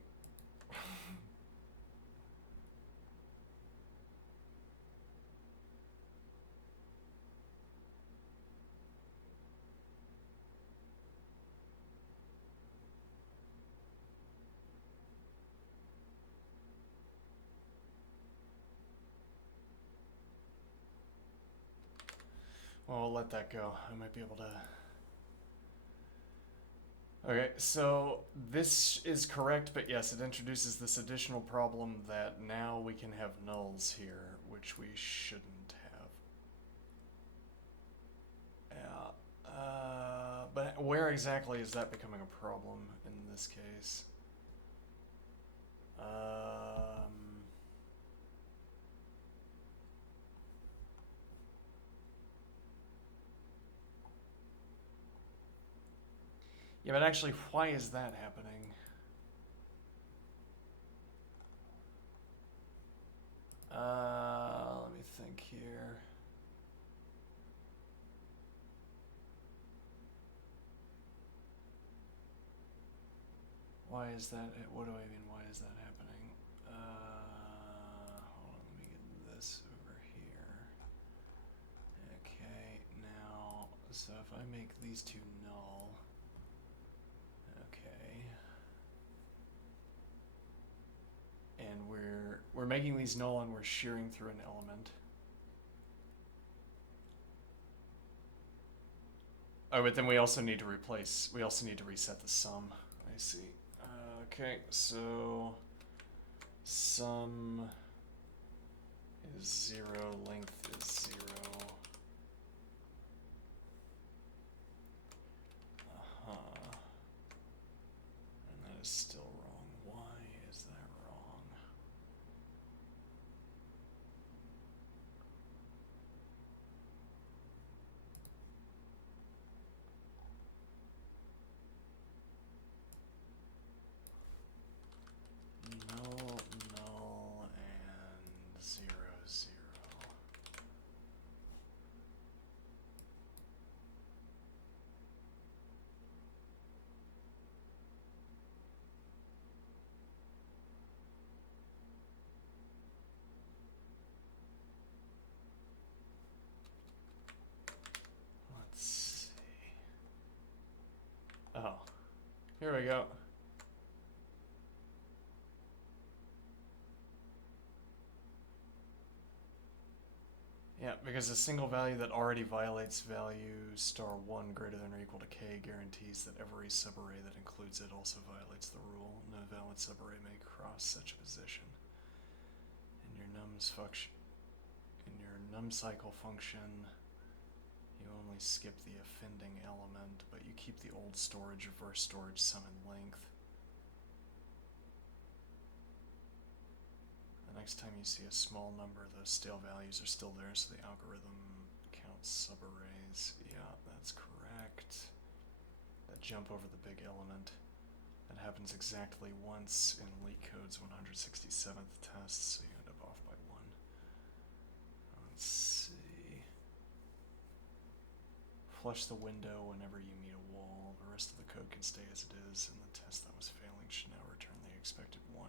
Well, I'll let that go. I might be able to. Okay, so this is correct, but yes, it introduces this additional problem that now we can have nulls here, which we shouldn't have. Yeah, but where exactly is that becoming a problem in this case? Yeah, but actually, why is that happening? Let me think here. Why is that? What do I mean? Why is that happening? Hold on, let me get this over here. Okay, now, so if I make these two null, okay, and we're making these null and we're shearing through an element. Oh, but then we also need to reset the sum. I see. Okay, so sum is 0, length is 0. And that is still wrong. Why is that wrong? Null, null, and 0, 0. Let's see. Oh, here we go. Yeah, because a single value that already violates value *1 greater than or equal to k guarantees that every subarray that includes it also violates the rule. No valid subarray may cross such a position. In your num cycle function, you only skip the offending element, but you keep the old storage, reverse storage, sum, and length. The next time you see a small number, those stale values are still there, so the algorithm counts subarrays. Yeah, that's correct. That jump over the big element. That happens exactly once in LeetCode's 167th test, so you end up off by 1. Let's see. Flush the window whenever you meet a wall. The rest of the code can stay as it is, and the test that was failing should now return the expected 1.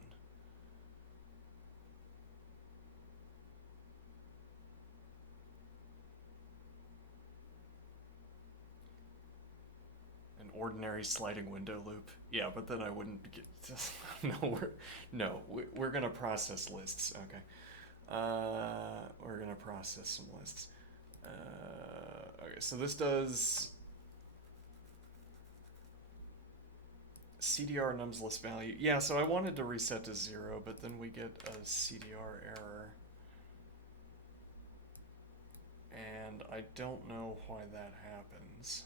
An ordinary sliding window loop. Yeah, but then I wouldn't get. We're gonna process lists. Okay. We're gonna process some lists. Okay, so this does CDR nums list value. Yeah, so I wanted to reset to 0, but then we get a CDR error. And I don't know why that happens.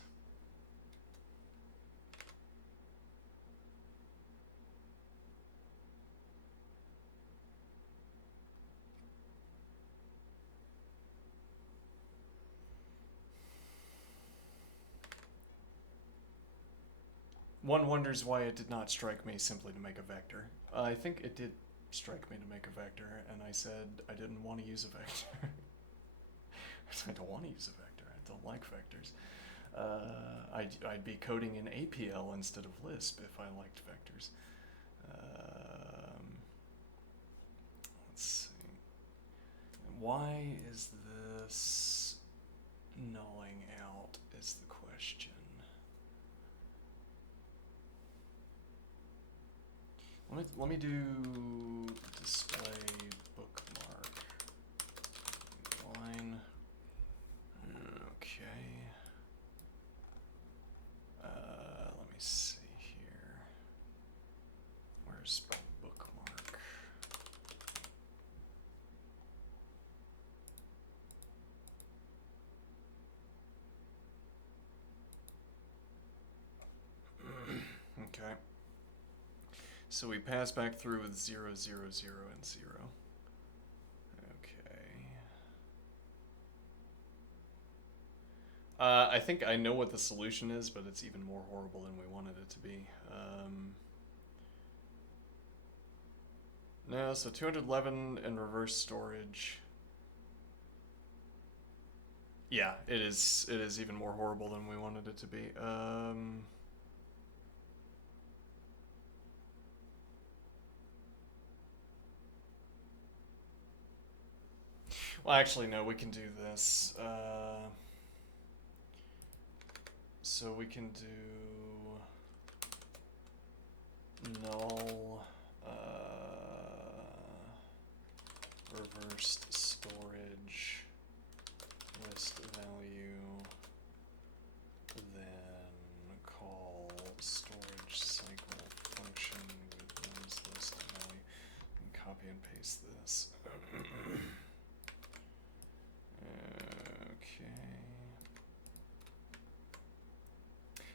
One wonders why it did not strike me simply to make a vector. I think it did strike me to make a vector, and I said I didn't want to use a vector. I don't want to use a vector. I don't like vectors. I'd be coding in APL instead of Lisp if I liked vectors. Let's see. Why is this nulling out is the question. Let me do display bookmark line. Okay. Let me see here. Where's bookmark? Okay. So we pass back through with 0, 0, 0, and 0. Okay. I think I know what the solution is, but it's even more horrible than we wanted it to be. No, so 211 and reverse storage. Yeah, it is. It is even more horrible than we wanted it to be. Well, actually, no. We can do this. So we can do null reversed storage list value, then call storage cycle function with one's list value, and copy and paste this. Okay.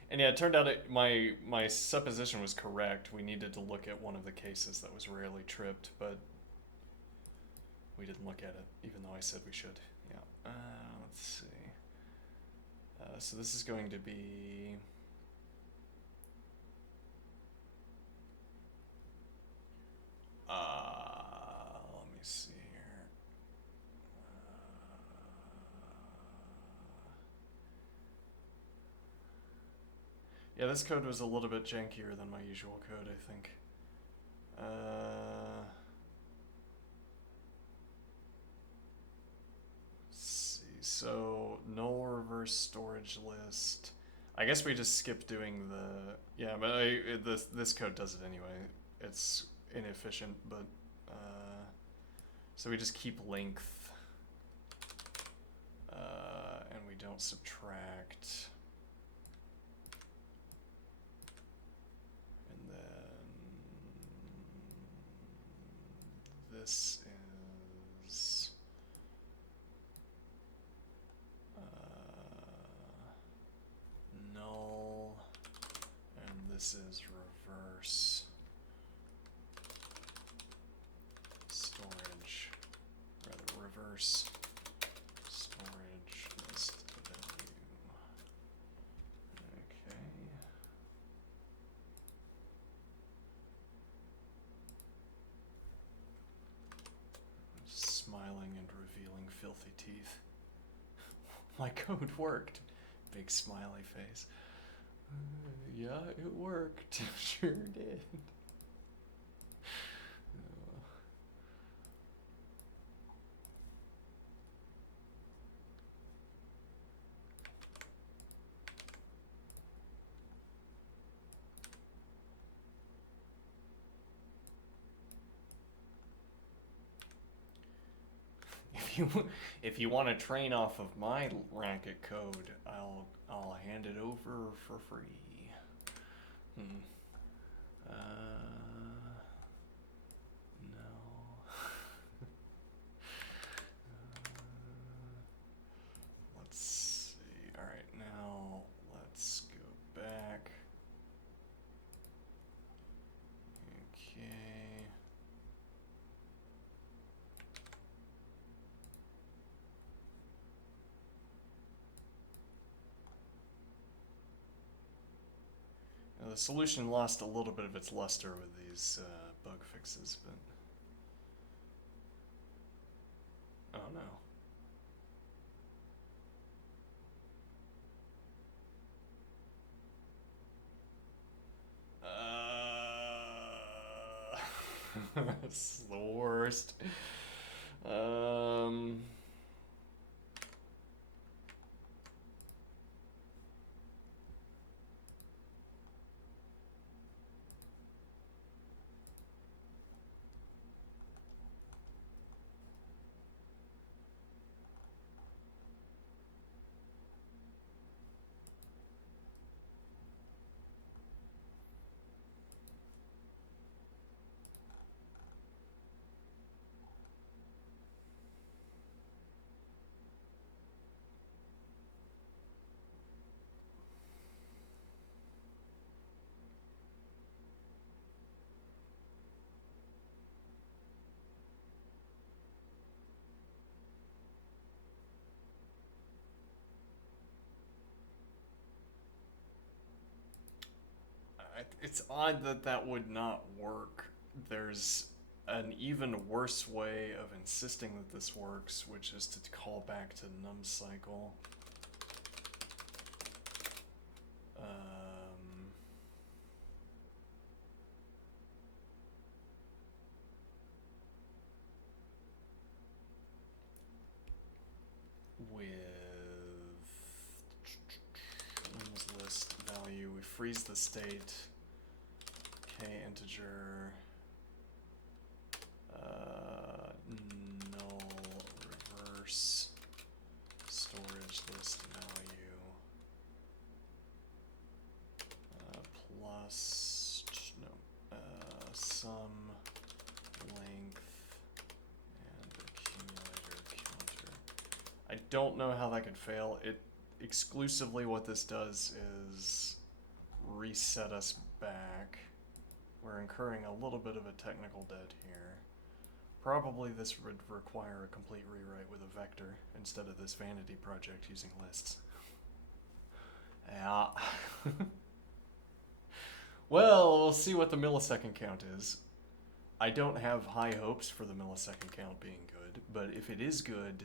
And yeah, it turned out my supposition was correct. We needed to look at one of the cases that was rarely tripped, but we didn't look at it, even though I said we should. Yeah. Let's see. So this is going to be... let me see here. Yeah, this code was a little bit jankier than my usual code, I think. Let's see. So null reverse storage list. I guess we just skip doing the... Yeah, but this code does it anyway. It's inefficient, but... so we just keep length. And we don't subtract. And then... This is... null, and this is reverse storage, rather reverse storage list value. Okay. Smiling and revealing filthy teeth. My code worked. Big smiley face. Yeah, it worked. Sure did. If you want to train off of my Racket code, I'll hand it over for free. No. Let's see. All right, now let's go back. Okay. Now, the solution lost a little bit of its luster with these bug fixes, but... Oh no. This is the worst. It's odd that that would not work. There's an even worse way of insisting that this works, which is to call back to numCycle. With list value, we freeze the state, k integer, null reverse storage list value, plus sum length and accumulator counter. I don't know how that could fail. It exclusively what this does is reset us back. We're incurring a little bit of a technical debt here. Probably this would require a complete rewrite with a vector instead of this vanity project using lists. Yeah. Well, we'll see what the millisecond count is. I don't have high hopes for the millisecond count being good, but if it is good,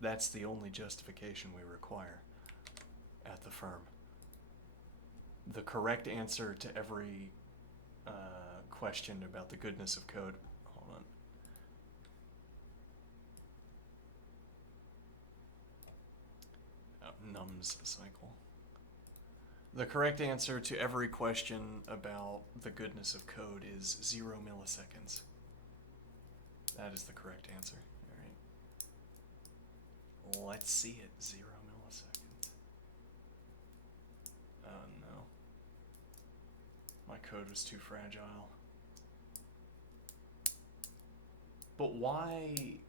that's the only justification we require at the firm. The correct answer to every question about the goodness of code. Hold on. Nums cycle. The correct answer to every question about the goodness of code is 0 milliseconds. That is the correct answer. All right. Let's see it. 0 milliseconds. Oh no. My code was too fragile. But why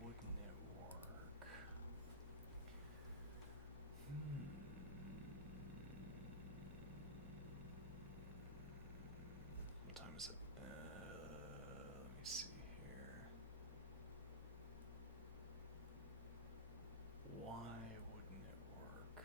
wouldn't it work? What time is it? Let me see here. Why wouldn't it work?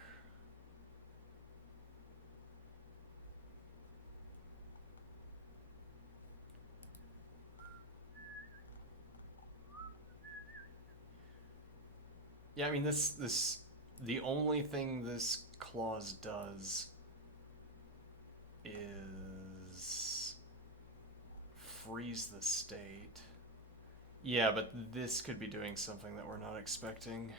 Yeah, I mean this the only thing this clause does is freeze the state. Yeah, but this could be doing something that we're not expecting.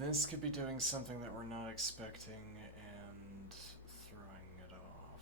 This could be doing something that we're not expecting and throwing it off.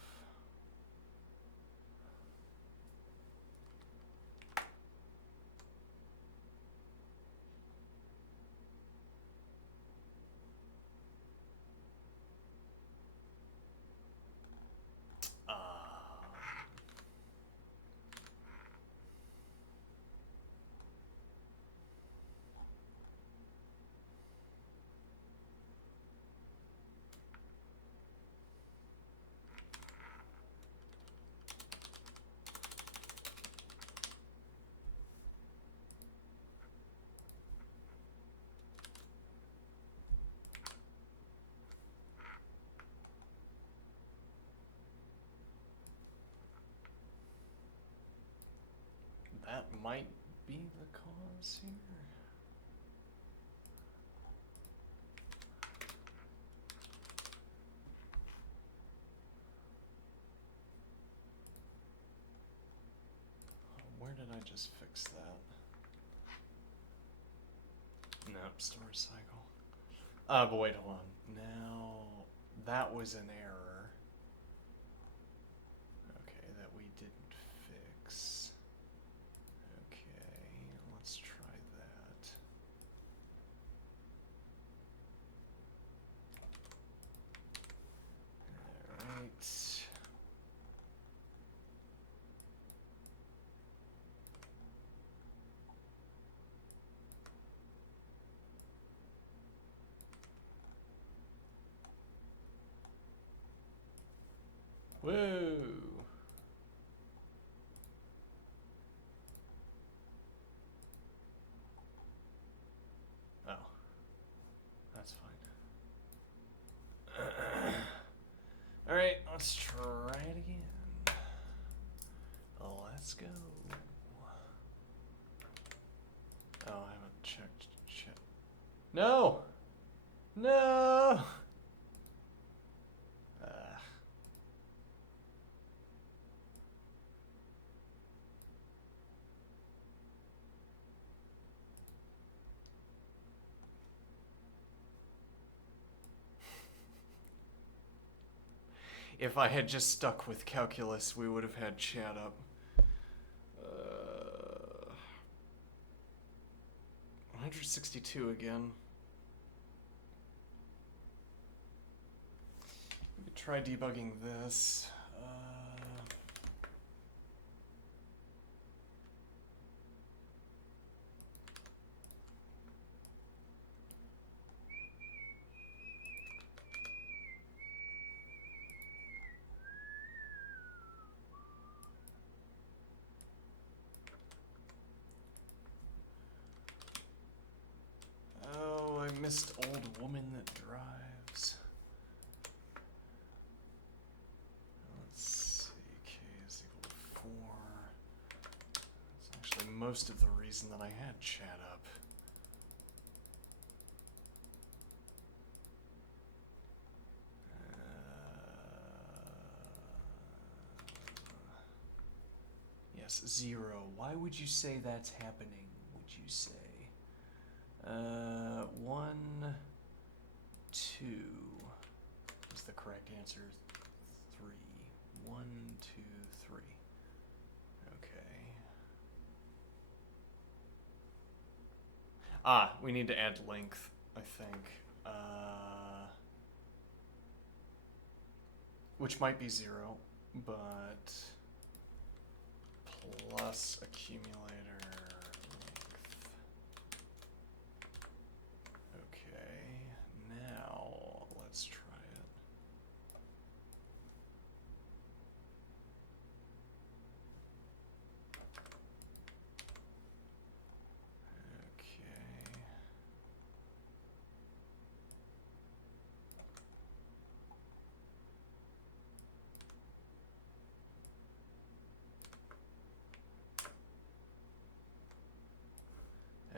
That might be the cause here. Where did I just fix that? Nope, storage cycle. But wait, hold on. Now, that was an error. Okay, that we didn't fix. Okay, let's try that. Alright. Whoa. Oh. That's fine. Alright, let's try it again. Let's go. Oh, I haven't checked chat. No! No! If I had just stuck with calculus, we would have had chat up. 162 again. We could try debugging this. Oh, I missed old woman that drives. Let's see, k is equal to 4. That's actually most of the reason that I had chat up. Yes, 0. Why would you say that's happening, would you say? 1, 2 is the correct answer. 3. 1, 2, 3. Okay. We need to add length, I think. Which might be 0, but plus accumulator length. Okay, now let's try it. Okay.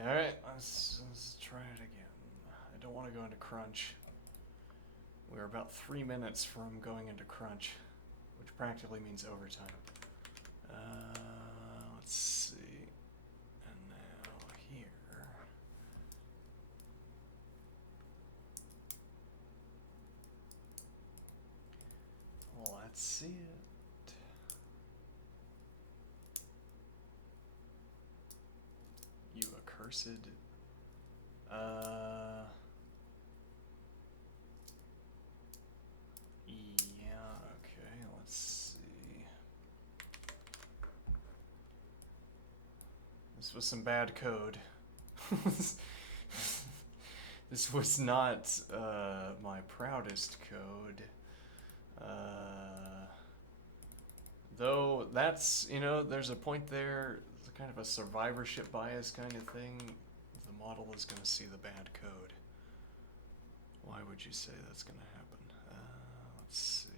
Alright, let's try it again. I don't want to go into crunch. We're about 3 minutes from going into crunch, which practically means overtime. Let's see. And now here. Let's see it. You accursed. Yeah, okay, let's see. This was some bad code. This was not my proudest code. Though that's, there's a point there, it's kind of a survivorship bias kind of thing. The model is going to see the bad code. Why would you say that's going to happen? Let's see.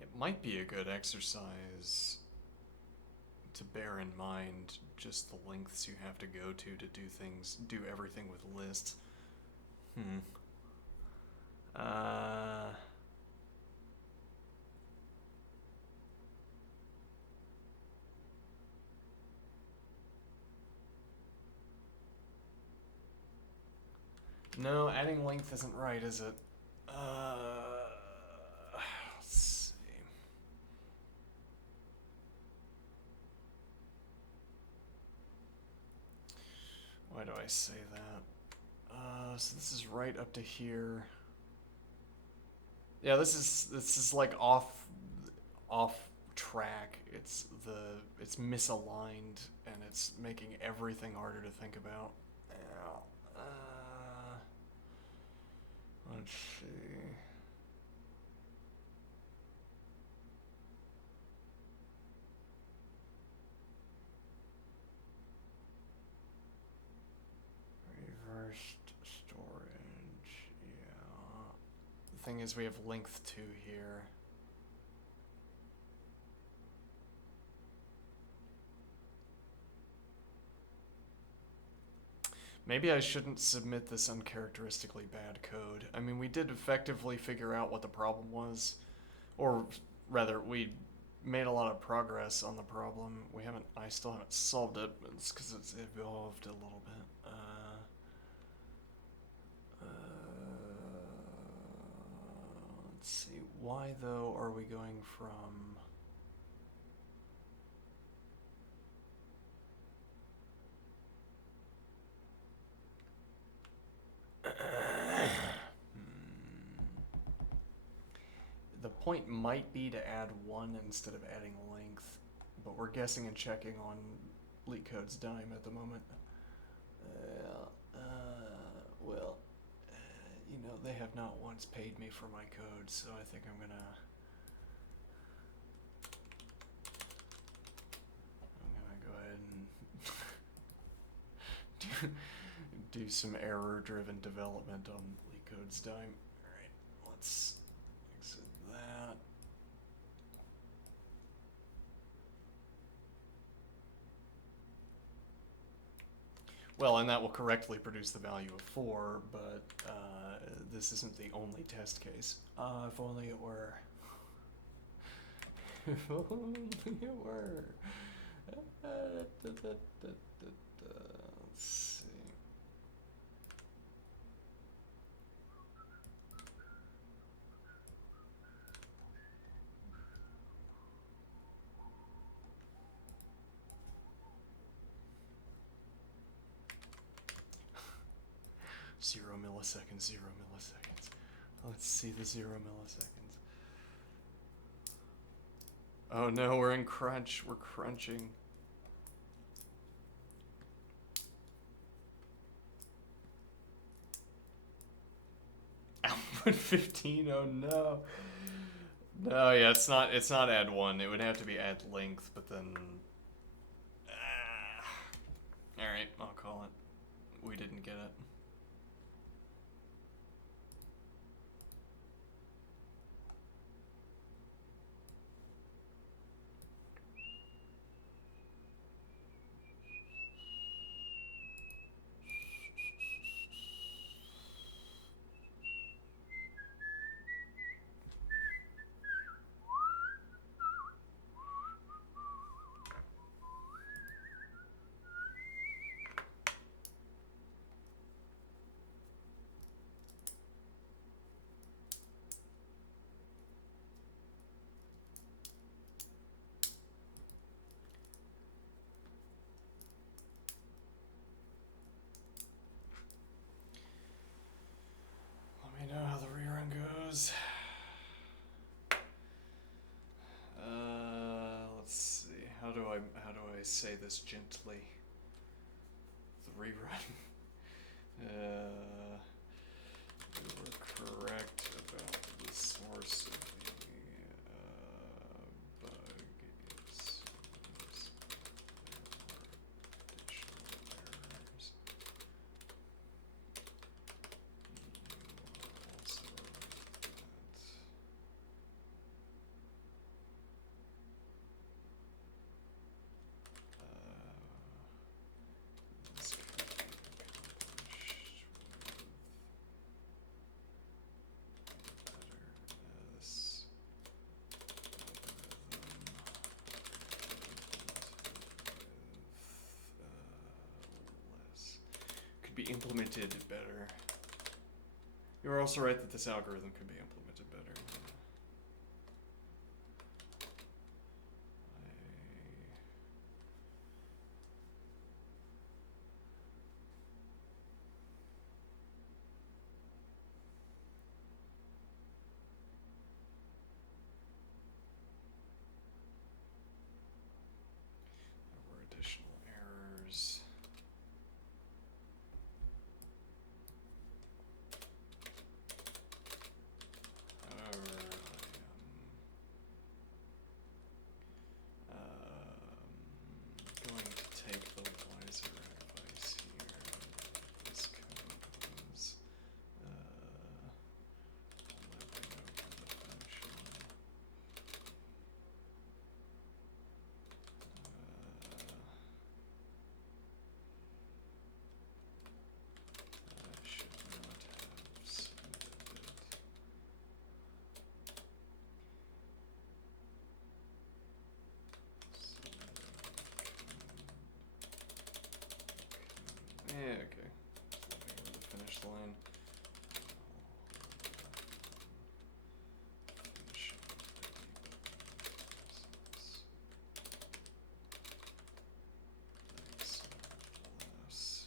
It might be a good exercise to bear in mind just the lengths you have to go to do everything with lists. No, adding length isn't right, is it? Let's I say that? So this is right up to here. Yeah, this is like off track. It's misaligned and it's making everything harder to think about. Yeah. Let's see. Reversed storage. Yeah. The thing is, we have length 2 here. Maybe I shouldn't submit this uncharacteristically bad code. I mean, we did effectively figure out what the problem was, or rather, we made a lot of progress on the problem. I still haven't solved it. It's because it's evolved a little bit. Let's see. Why though are we going from? The point might be to add 1 instead of adding length, but we're guessing and checking on LeetCode's dime at the moment. Well, you know, they have not once paid me for my code, so I think I'm gonna go ahead and do some error-driven development on LeetCode's dime. All right, let's exit that. Well, and that will correctly produce the value of 4, but this isn't the only test case. If only it were. If only it were. Let's see. Zero milliseconds, 0 milliseconds. Let's see the 0 milliseconds. Oh no, we're in crunch. We're crunching. Output 15, oh no. No, yeah, it's not add 1. It would have to be add length, but then alright, I'll call it. We didn't get it. Let me know how the rerun goes. Let's see. How do I say this gently? The rerun. You were correct about the source of the bug. It seems there were additional errors. Be implemented better. You're also right that this algorithm could be implemented better. There's however, I am going to take the wiser advice here. This comes living over the function. I should not have submitted it. Yeah, okay. Just living over the finish line. Finish X less.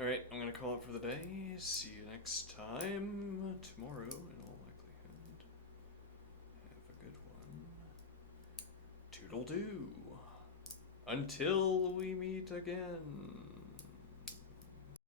Alright, I'm gonna call it for the day. See you next time. Tomorrow, in all likelihood. Have a good one. Toodle-doo. Until we meet again.